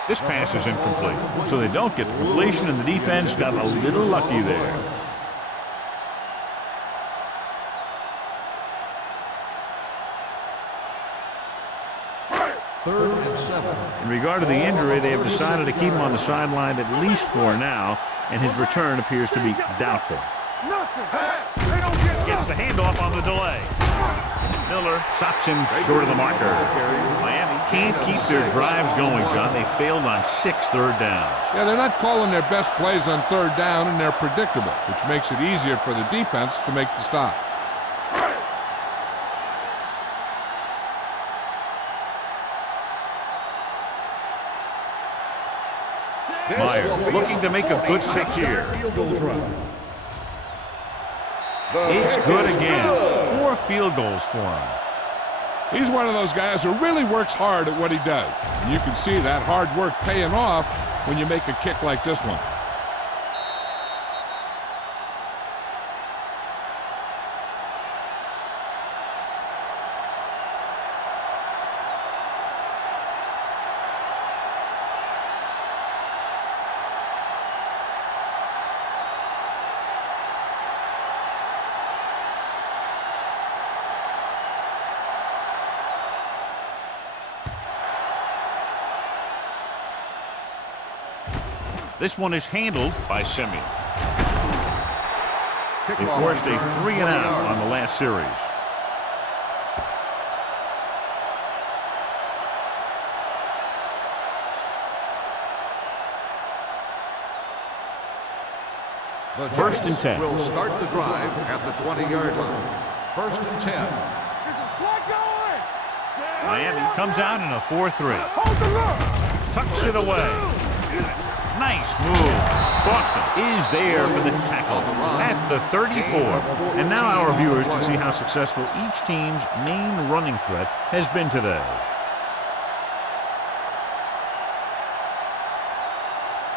This pass is incomplete, so they don't get the completion, and the defense got a little lucky there. Third and 7. In regard to the injury, they have decided to keep him on the sideline at least for now, and his return appears to be doubtful. nothing. They don't get Gets the handoff on the delay. Miller stops him short of the marker. Miami can't keep their drives going, John. They failed on 6 third downs. Yeah, they're not calling their best plays on 3rd down, and they're predictable, which makes it easier for the defense to make the stop. Myers looking to make a good pick here. It's good again. 4 field goals for him. He's one of those guys who really works hard at what he does. And you can see that hard work paying off when you make a kick like this one. This one is handled by Simeon. They Kickoff forced a return, 3 and 20 out yards. on the last series. The First and Jets 10. will start the drive at the 20-yard line. First and 10. Get some slack going. Miami comes out in a 4-3. Hold the look. Tucks it away. Nice move. Boston is there for the tackle at the 34. And now our viewers can see how successful each team's main running threat has been today.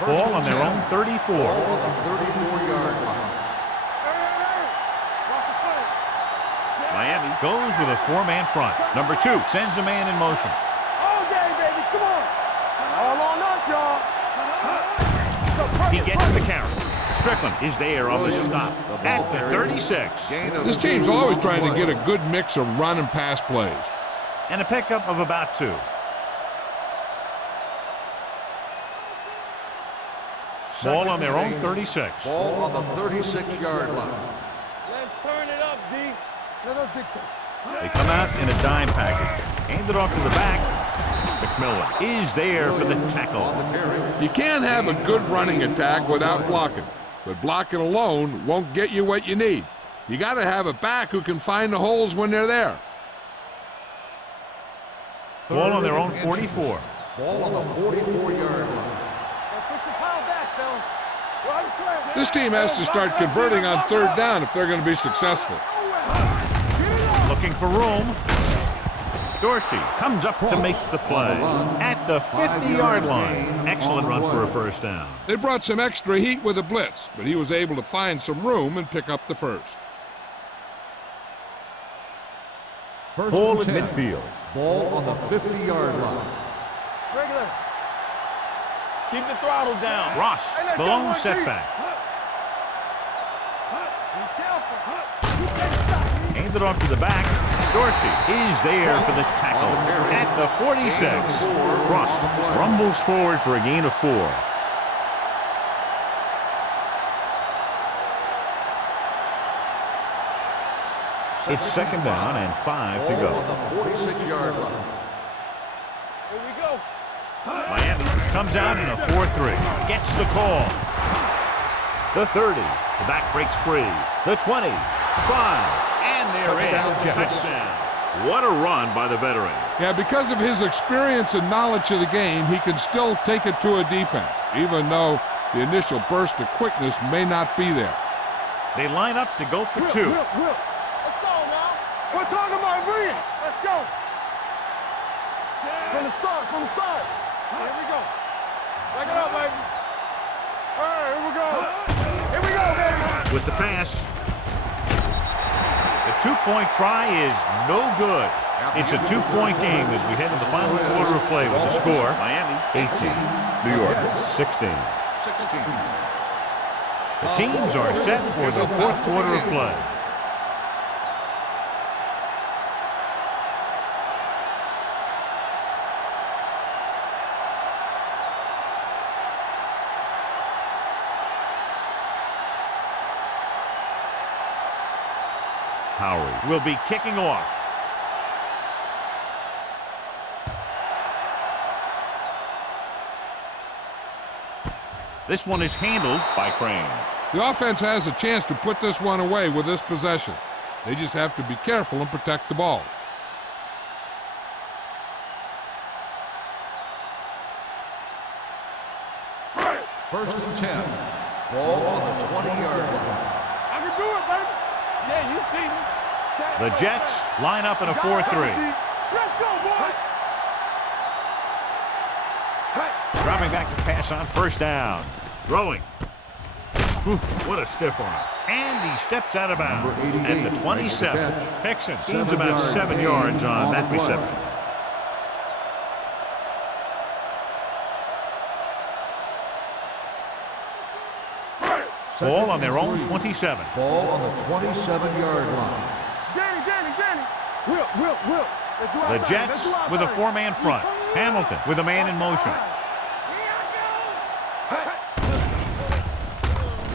Ball on their own 34. Ball on the 34-yard line. Miami goes with a 4-man front. Number 2 sends a man in motion. All day, baby. Come on. All on us, y'all. He gets the carry. Strickland is there on the stop at the 36. This team's always trying to get a good mix of run and pass plays. And a pickup of about 2. Ball on their own 36. Ball on the 36-yard line. Let's turn it up, D. Let us dictate. They come out in a dime package. Hand it off to the back. McMillan is there for the tackle. You can't have a good running attack without blocking, but blocking alone won't get you what you need. You got to have a back who can find the holes when they're there. Ball on their own 44. Ball on the 44-yard line. This team has to start converting on 3rd down if they're going to be successful. Looking for room. Dorsey comes up to make the play at the 50-yard line. Excellent run for a first down. They brought some extra heat with a blitz, but he was able to find some room and pick up the first. Ball at midfield. Ball on the 50-yard line. Regular. Keep the throttle down. Ross, Hey, let's the go, lone 1-3. setback. Be careful. You can't stop. Hand it off to the back. Dorsey is there for the tackle at the 46. Ross rumbles forward for a gain of 4. It's 2nd down and 5 to Ball go. on the 46-yard line. Here we go. Miami comes out in a 4-3. Gets the call. The 30. The back breaks free. The 20. 5. And they're Touchdown, in. Jets. Touchdown. What a run by the veteran. Yeah, because of his experience and knowledge of the game, he can still take it to a defense, even though the initial burst of quickness may not be there. They line up to go for 2. Will. Let's go now. We're talking about Reed. Let's go. From the start. Here we go. Back it up, baby. All right, here we go. Here we go, baby. With the pass. The 2-point try is no good. It's a 2-point game as we head to the final quarter of play with the score. Miami 18, New York 16. 16. The teams are set for the 4th quarter of play. Howery will be kicking off. This one is handled by Crane. The offense has a chance to put this one away with this possession. They just have to be careful and protect the ball. First and 10. Ball on the 20-yard line. I can do it, baby. Yeah, you see me. The Jets line up in a 4-3. Let's go, boy. Dropping back to pass on 1st down. Throwing. What a stiff arm. And he steps out of bounds at the 27. Hickson gains about 7 yards on that reception. Ball on their own 27. Ball on the 27-yard line. Danny. Will. The Jets with a 4-man front. Hamilton with a man in motion.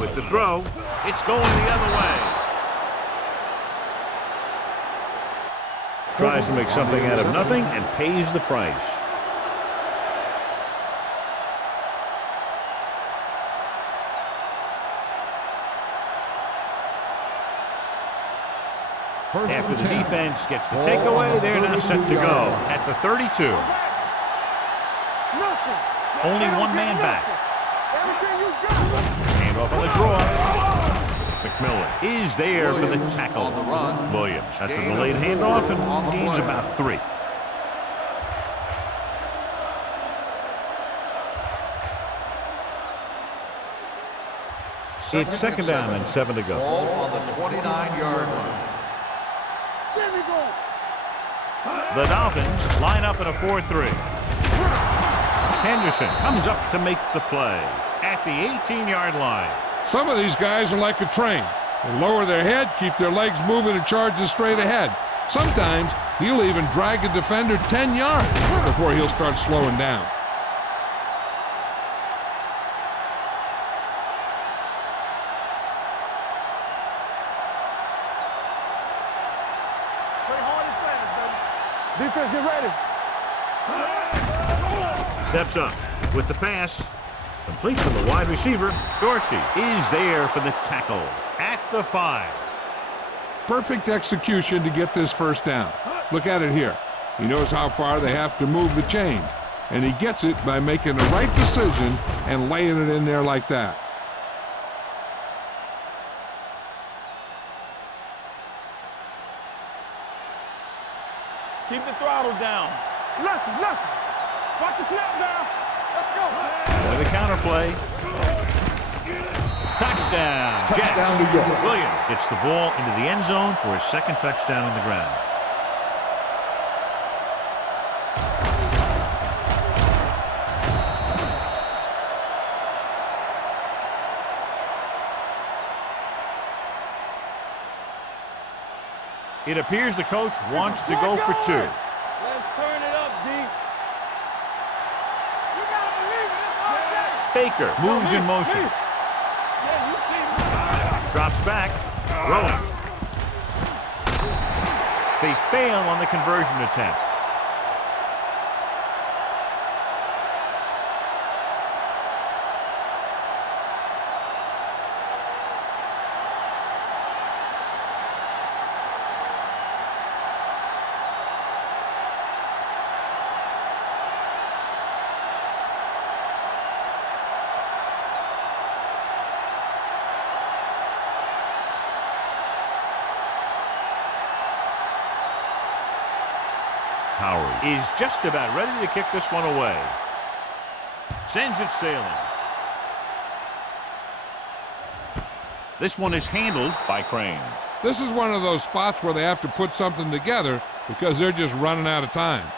with the throw. It's going the other way. Tries to make something out of nothing and pays the price. After the defense gets the takeaway, they're now set to go at the 32. Only one man back. Hand off on the draw. McMillan is there for the tackle. Williams at the delayed handoff and gains about 3. It's second down and 7 to go. Ball on the 29-yard line. The Dolphins line up in a 4-3. Henderson comes up to make the play at the 18-yard line. Some of these guys are like a train. They lower their head, keep their legs moving, and charges straight ahead. Sometimes he'll even drag a defender 10 yards before he'll start slowing down. Defense, get ready. Steps up with the pass. Complete to the wide receiver. Dorsey is there for the tackle at the 5. Perfect execution to get this first down. Look at it here. He knows how far they have to move the chains, and he gets it by making the right decision and laying it in there like that. Keep the throttle down. Left. Watch the snap down. Let's go. With a counter play. Touchdown. Touchdown, New York. Williams gets the ball into the end zone for his second touchdown on the ground. It appears the coach wants to go for 2. Let's turn it up, D. You gotta believe it. It's all day. Baker moves in motion. Yeah, you see. Drops back. Throwing. They fail on the conversion attempt. Howard is just about ready to kick this one away. Sends it sailing. This one is handled by Crane. This is one of those spots where they have to put something together because they're just running out of time.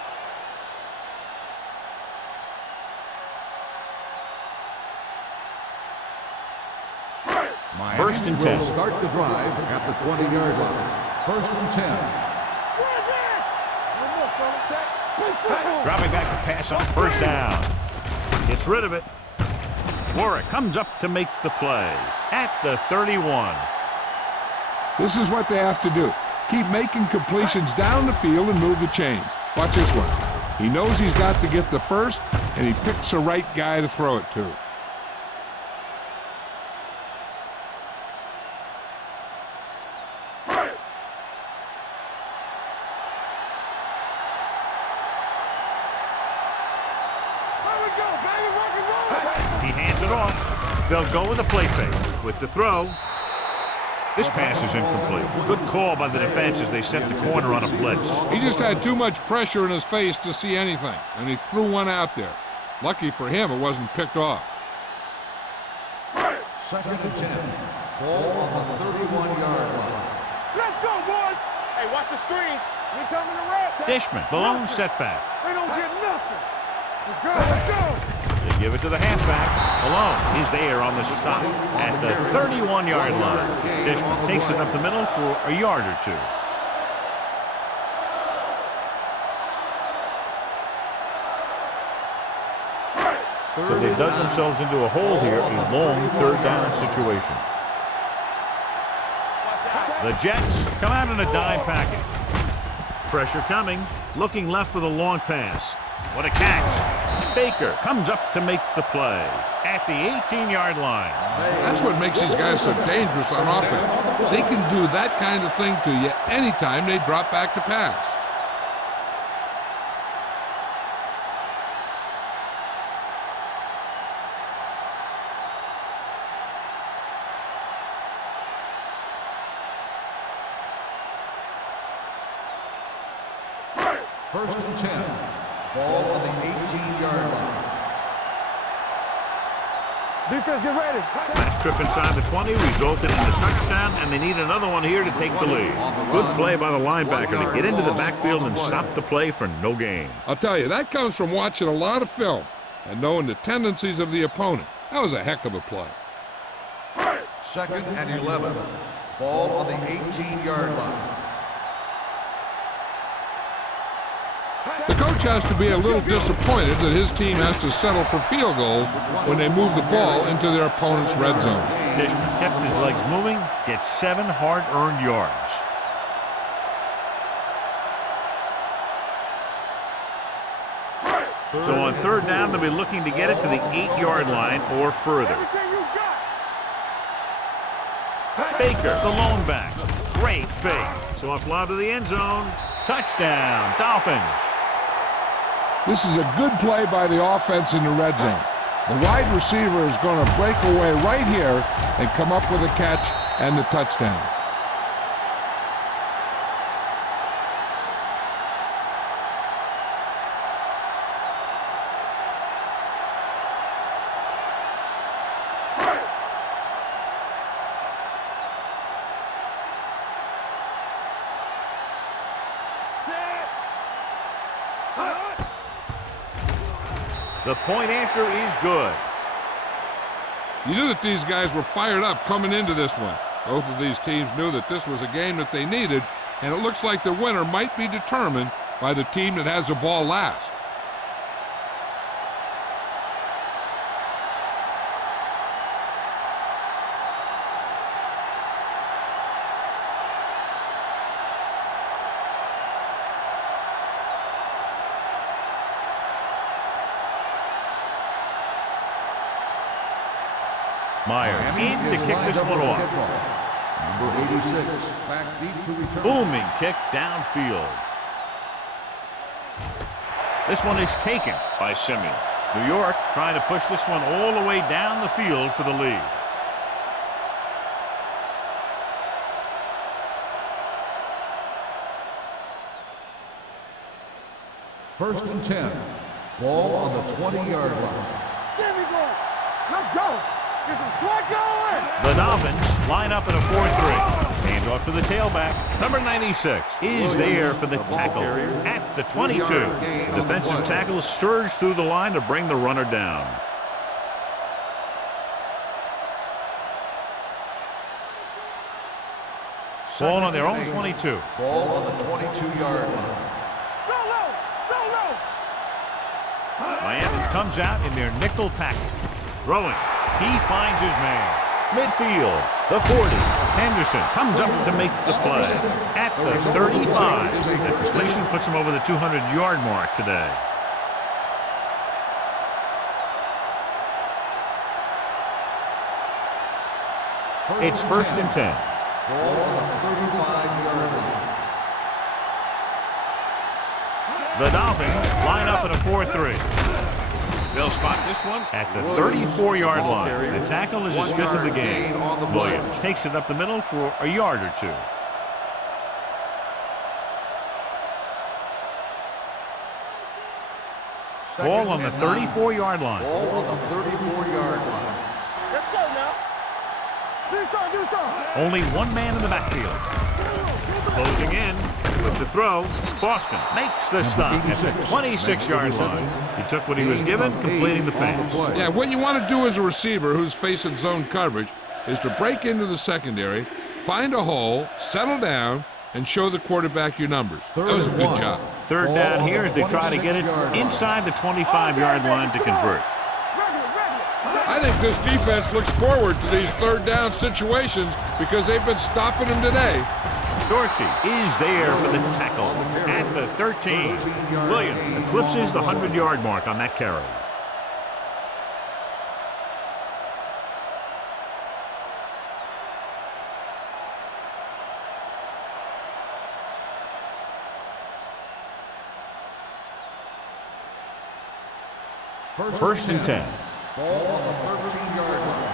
First and 10. Will start the drive at the 20-yard line. First and 10. Dropping back to pass on first down. Gets rid of it. Warwick comes up to make the play at the 31. This is what they have to do. Keep making completions down the field and move the chains. Watch this one. He knows he's got to get the first, and he picks the right guy to throw it to. He hands it off. They'll go with a play fake. With the throw. This pass is incomplete. Good call by the defense as they set the corner on a blitz. He just had too much pressure in his face to see anything, and he threw one out there. Lucky for him, it wasn't picked off. Second and 10. Ball on the 31-yard line. Let's go, boys. Hey, watch the screen. We coming to rest. Dishman, the lone setback. They don't get nothing. Let's go. They give it to the halfback. Malone is there on the stop at the 31-yard line. Dishman takes it up the middle for a yard or 2. So they dug themselves into a hole here, a long third down situation. The Jets come out in a dime package. Pressure coming, looking left for the long pass. What a catch. Baker comes up to make the play at the 18-yard line. That's what makes these guys so dangerous on offense. They can do that kind of thing to you anytime they drop back to pass. First and 10. Ball on the 18-yard line. Defense, get ready. Last trip inside the 20 resulted in a touchdown, and they need another one here to take the lead. Good play by the linebacker to get into the backfield and stop the play for no gain. I'll tell you, that comes from watching a lot of film and knowing the tendencies of the opponent. That was a heck of a play. Second and 11. Ball on the 18-yard line. The coach has to be a little disappointed that his team has to settle for field goals when they move the ball into their opponent's red zone. Dishman kept his legs moving, gets 7 hard-earned yards. So on third down, they'll be looking to get it to the 8-yard line or further. Baker, the lone back. Great fake. So a fly to the end zone. Touchdown, Dolphins. This is a good play by the offense in the red zone. The wide receiver is going to break away right here and come up with a catch and the touchdown. The point after is good. You knew that these guys were fired up coming into this one. Both of these teams knew that this was a game that they needed, and it looks like the winner might be determined by the team that has the ball last. Myers in to kick this one off. Number 86, back deep to return. Booming kick downfield. This one is taken by Simeon. New York trying to push this one all the way down the field for the lead. First and 10. Ball on the 20-yard line. There we go. Let's go. Get some sweat going. The Dolphins line up in a 4-3. Hand off to the tailback. Number 96 is there for the tackle at the 22. The defensive tackle surged through the line to bring the runner down. Ball on their own 22. Ball on the 22-yard line. Go low. Go low. Miami comes out in their nickel package. Throwing. He finds his man. Midfield, the 40. Henderson comes up to make the play at the 35. The completion puts him over the 200-yard mark today. It's first and 10. Ball on the 35-yard line. The Dolphins line up in a 4-3. They'll spot this one at the 34-yard line. The tackle is his 5th of the game. Williams takes it up the middle for a yard or two. Ball on the 34-yard line. Ball on the 34-yard line. Let's go now. Do something. Do something. Only one man in the backfield. Closing in with the throw. Boston makes the stop at the 26-yard line. He took what he was given, completing the pass. Yeah, what you want to do as a receiver who's facing zone coverage is to break into the secondary, find a hole, settle down, and show the quarterback your numbers. That was a good job. Third down here as they try to get it inside the 25-yard line to convert. I think this defense looks forward to these third down situations because they've been stopping them today. Dorsey is there for the tackle at the 13. Williams eclipses the 100-yard mark on that carry. First and 10. Ball on the 13-yard line.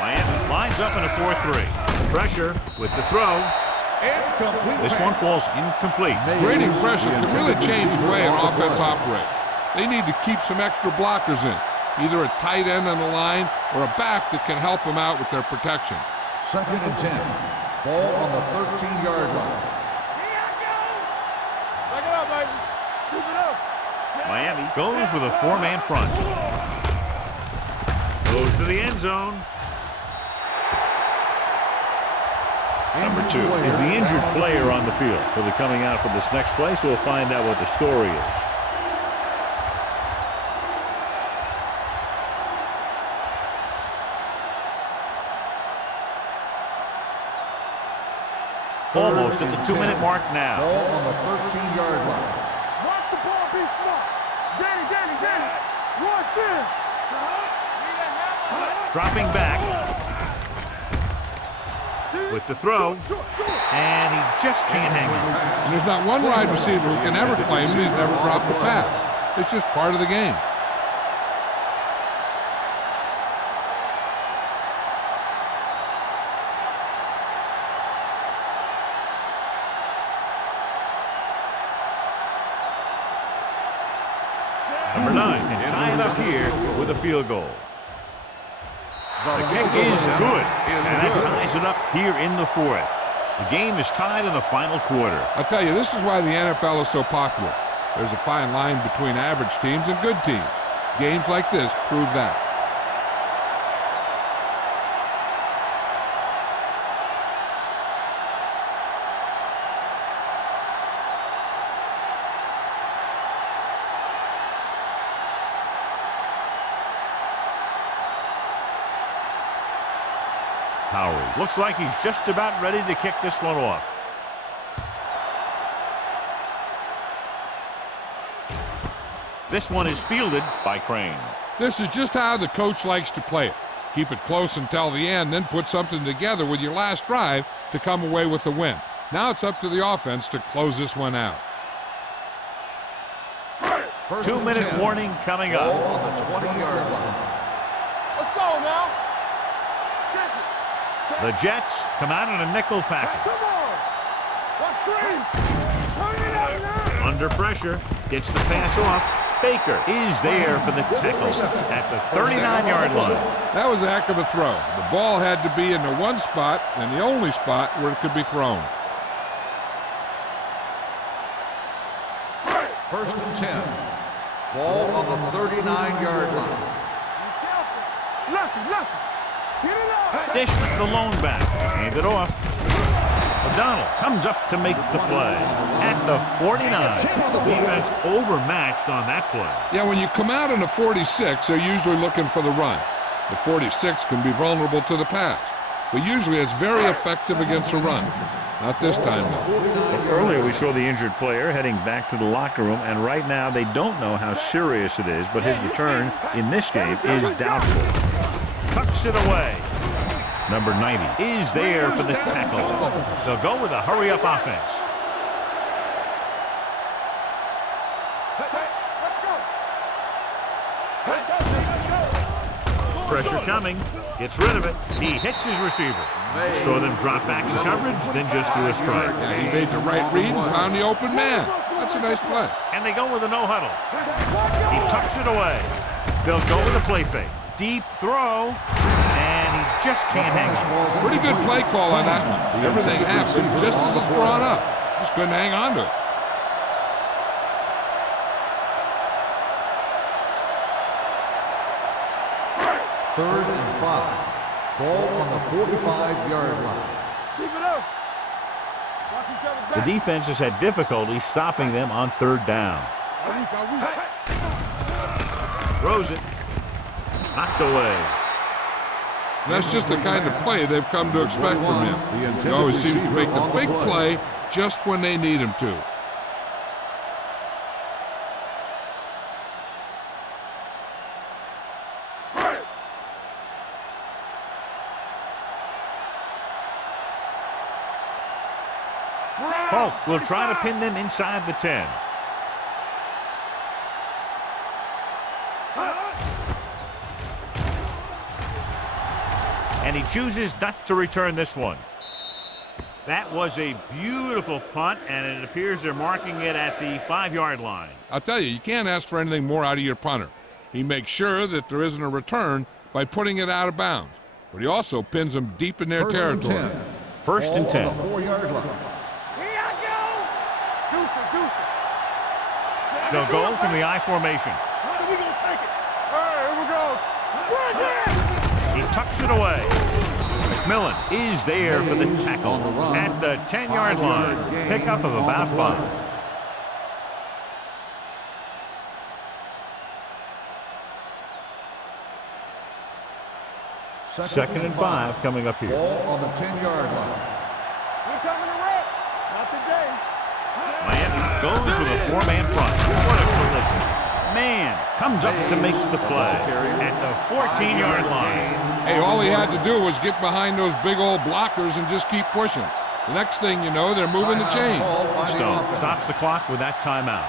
Miami lines up in a 4-3. Pressure with the throw. This one falls incomplete. Grading pressure can really change the way an offense operates. They need to keep some extra blockers in, either a tight end on the line or a back that can help them out with their protection. Second and 10. Ball on the 13-yard line. Back it up, baby. Keep it up. Miami goes with a 4-man front. Goes to the end zone. Number 2 is the injured player on the field. He'll be coming out for this next play, so we'll find out what the story is. Almost at the 2-minute mark now. Ball on the 13-yard line. Watch the ball, be smart. Danny. Watch in. Dropping back with the throw, and he just can't hang on. There's not one wide receiver who can ever claim that he's never dropped a pass. It's just part of the game. Number 9 can tie it up here with a field goal. The kick is good, and that ties it up here in the 4th. The game is tied in the final quarter. I'll tell you, this is why the NFL is so popular. There's a fine line between average teams and good teams. Games like this prove that. Howery looks like he's just about ready to kick this one off. This one is fielded by Crane. This is just how the coach likes to play it. Keep it close until the end, then put something together with your last drive to come away with the win. Now it's up to the offense to close this one out. 2-minute warning coming up. Ball on the 20-yard line. Let's go now. Check it. The Jets come out in a nickel package. Come on. Let's screen. Turn it up now. Under pressure, gets the pass off. Baker is there for the tackle at the 39-yard line. That was a heck of a throw. The ball had to be in the one spot and the only spot where it could be thrown. First and 10. Ball on the 39-yard line. Lucky. Get it up. Dish with the lone back. Hand it off. O'Donnell comes up to make the play at the 49. The defense overmatched on that play. Yeah, when you come out in a 46, they're usually looking for the run. The 46 can be vulnerable to the pass, but usually it's very effective against a run. Not this time, though. Earlier we saw the injured player heading back to the locker room, and right now they don't know how serious it is, but his return in this game is doubtful. Tucks it away. Number 90 is there for the tackle. They'll go with a hurry-up offense. Pressure coming. Gets rid of it. He hits his receiver. Saw them drop back in coverage, then just threw a strike. Yeah, he made the right read and found the open man. That's a nice play. And they go with a no-huddle. He tucks it away. They'll go with a play fake. Deep throw, and he just can't hang on. Pretty good play call on that one. Everything happened just as it's brought up. Just couldn't hang on to it. Third and 5. Ball on the 45-yard line. Keep it up. The defense has had difficulty stopping them on third down. Throws it. Knocked away. And that's just the kind of play they've come to expect from him. He always seems to make the big play just when they need him to. Polk will try to pin them inside the 10. And he chooses not to return this one. That was a beautiful punt, and it appears they're marking it at the 5-yard line. I'll tell you can't ask for anything more out of your punter. He makes sure that there isn't a return by putting it out of bounds, but he also pins them deep in their territory. First and 10. 4-yard line. They'll go from the I formation. So we gonna take it. All right, here we go. He tucks it away. McMillan is there for the tackle at the 10-yard line. Pickup of about 5. Second and 5 coming up here. Ball on the 10-yard line. We coming to rep. Not today. Miami goes with a 4-man front. What a collision. Man comes up to make the play at the 14-yard line. Hey, all he had to do was get behind those big old blockers and just keep pushing. The next thing you know, they're moving the chains. Stone stops the clock with that timeout.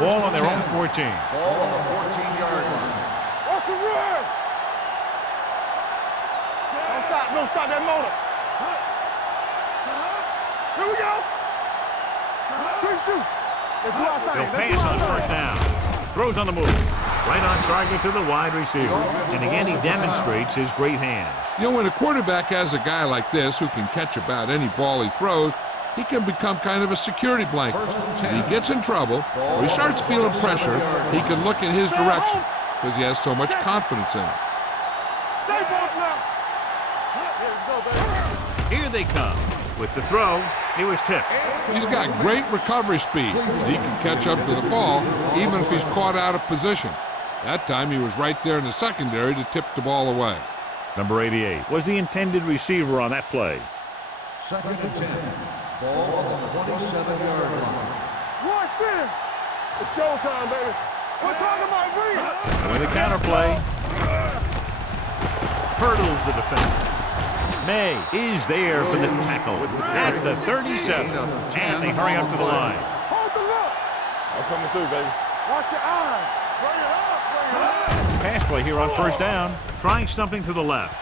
Ball on their own 14. Ball on the 14-yard line. What's the run? Don't stop that motor. Here we go. Quick shoot. He'll pass on first down. Throws on the move. Right on target to the wide receiver. And again, he demonstrates his great hands. You know, when a quarterback has a guy like this who can catch about any ball he throws, he can become kind of a security blanket. If he gets in trouble or he starts feeling pressure, he can look in his direction because he has so much confidence in him. Stay both now. Here they come. With the throw, he was tipped. He's got great recovery speed. He can catch up to the ball even if he's caught out of position. That time he was right there in the secondary to tip the ball away. Number 88 was the intended receiver on that play. Second and 10. Ball on the 27-yard line. Watch this. It's showtime, baby. We're talking about me. With the counter play, hurdles the defender. May is there for the tackle at the 37. And they hurry up to the line. Hold the look. I'm coming through, baby. Watch your eyes. Bring it up. Bring it up. Pass play here on first down. Trying something to the left.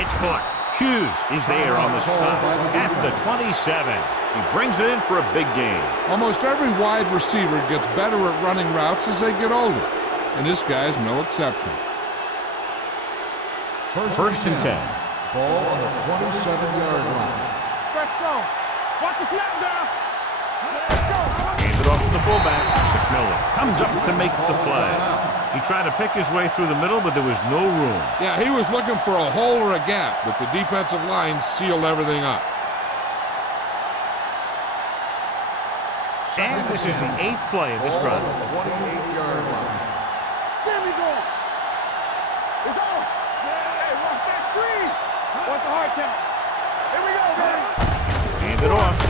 It's caught. Hughes is there on the stop at the 27. He brings it in for a big gain. Almost every wide receiver gets better at running routes as they get older, and this guy's no exception. First and 10. Ball on the 27-yard line. Fresh stone. Watch the snap down. Hands it off to the fullback. McMillan comes up to make the play. He tried to pick his way through the middle, but there was no room. Yeah, he was looking for a hole or a gap, but the defensive line sealed everything up. And this is the 8th play of this Ball drive. on the 28-yard line. There we go. It's on. Hey, watch that screen. Watch the hard count. Here we go, baby. Hand it off.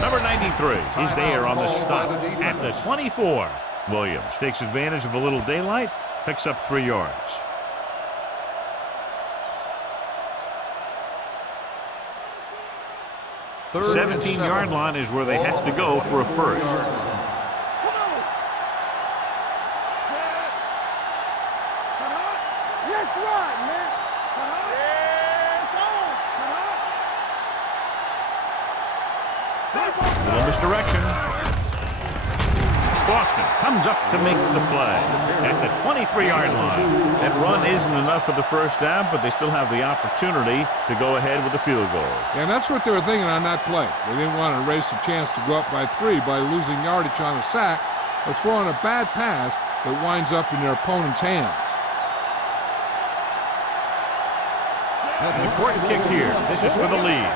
Number 93 is there on the stop at the 24. Williams takes advantage of a little daylight, picks up 3 yards. The 17-yard line is where they have to go for a first. Come on. Let's run, man. Yes, on. Little misdirection. Boston comes up to make the play at the 23-yard line. That run isn't enough for the first down, but they still have the opportunity to go ahead with a field goal. And that's what they were thinking on that play. They didn't want to erase the chance to go up by 3 by losing yardage on a sack or throwing a bad pass that winds up in their opponent's hands. An important kick here. This is for the lead.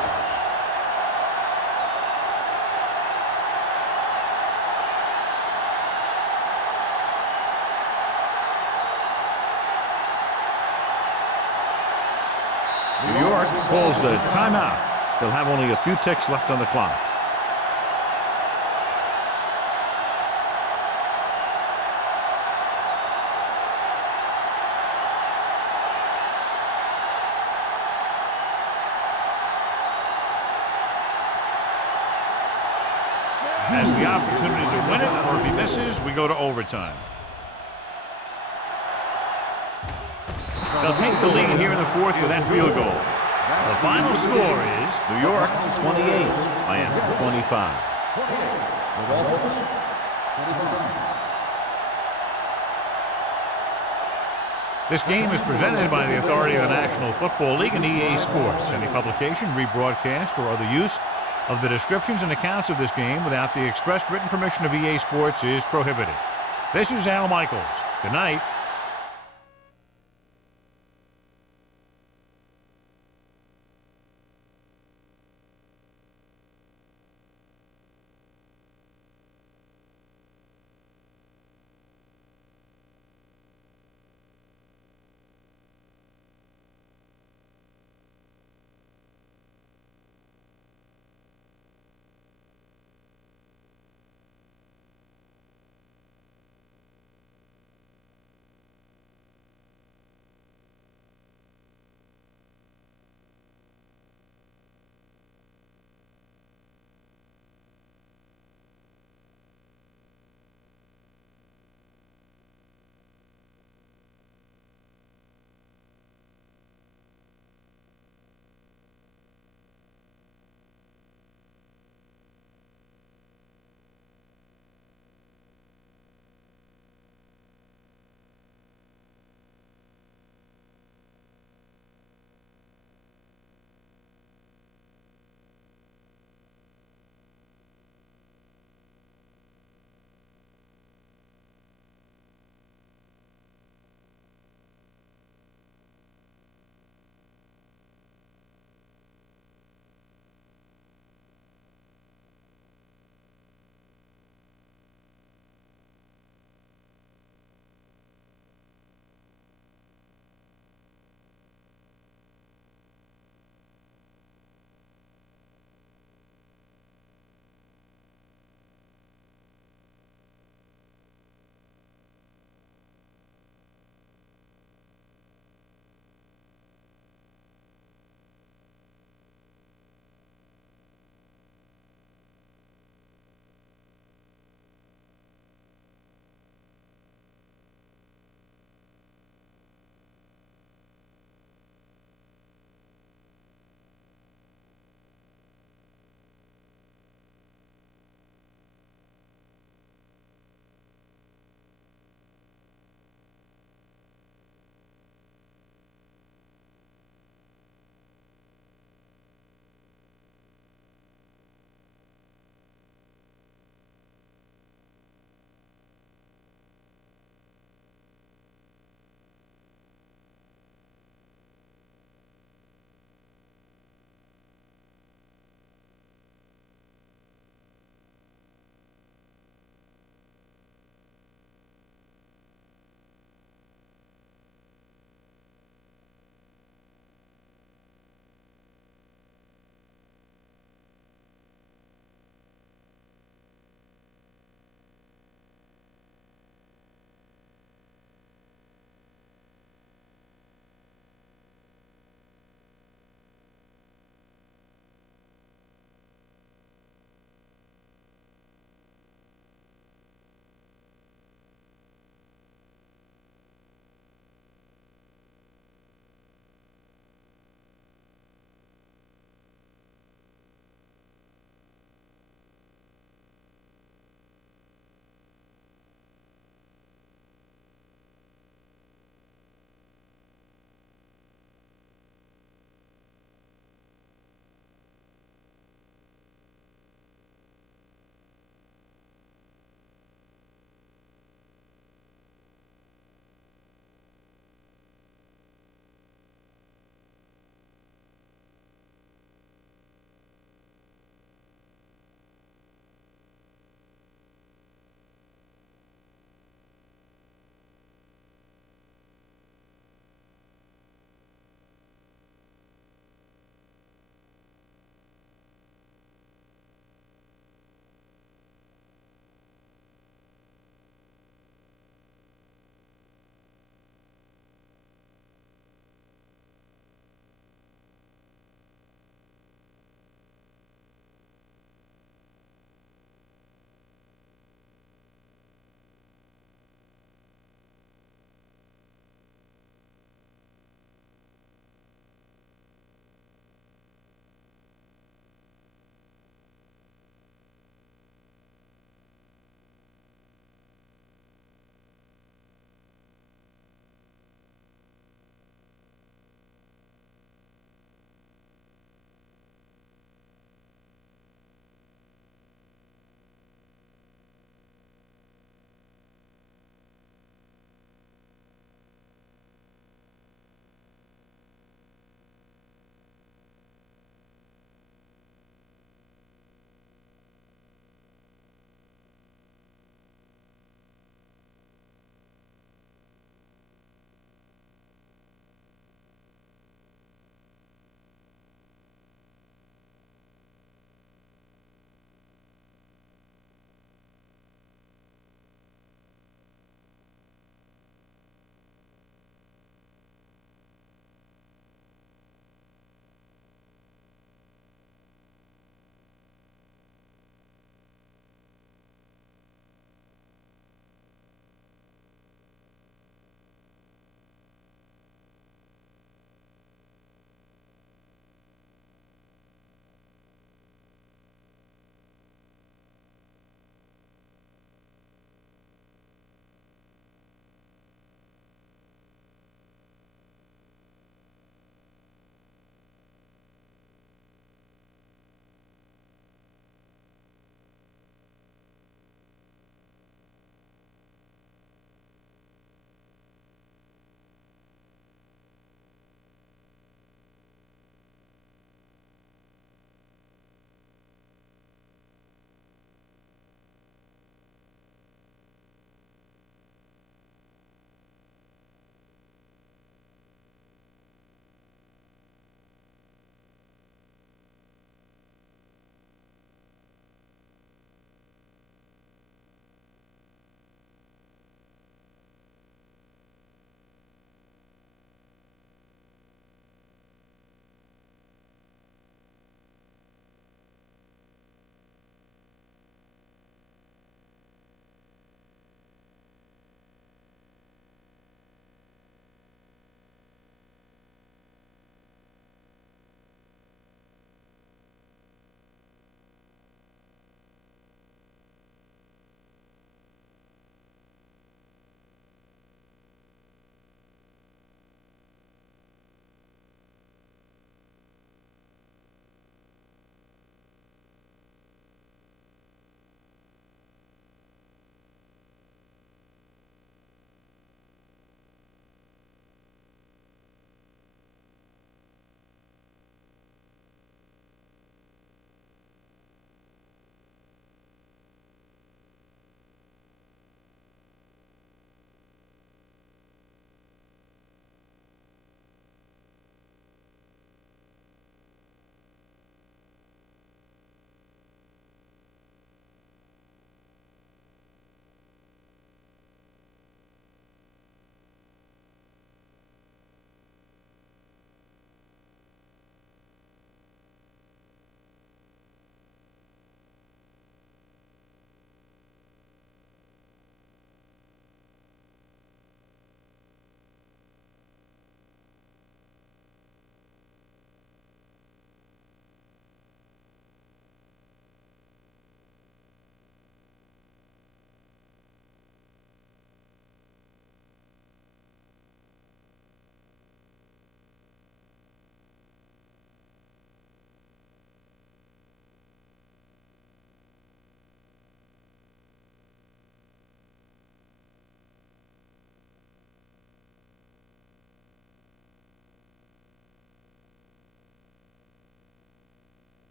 New York calls the timeout. They'll have only a few ticks left on the clock. Has the opportunity to win it, or if he misses, we go to overtime. They'll take the lead here in the fourth with that field goal. The final score is New York 28, Miami 25. The Dolphins, 25. This game is presented by the authority of the National Football League and EA Sports. Any publication, rebroadcast, or other use of the descriptions and accounts of this game without the expressed written permission of EA Sports is prohibited. This is Al Michaels. Good night.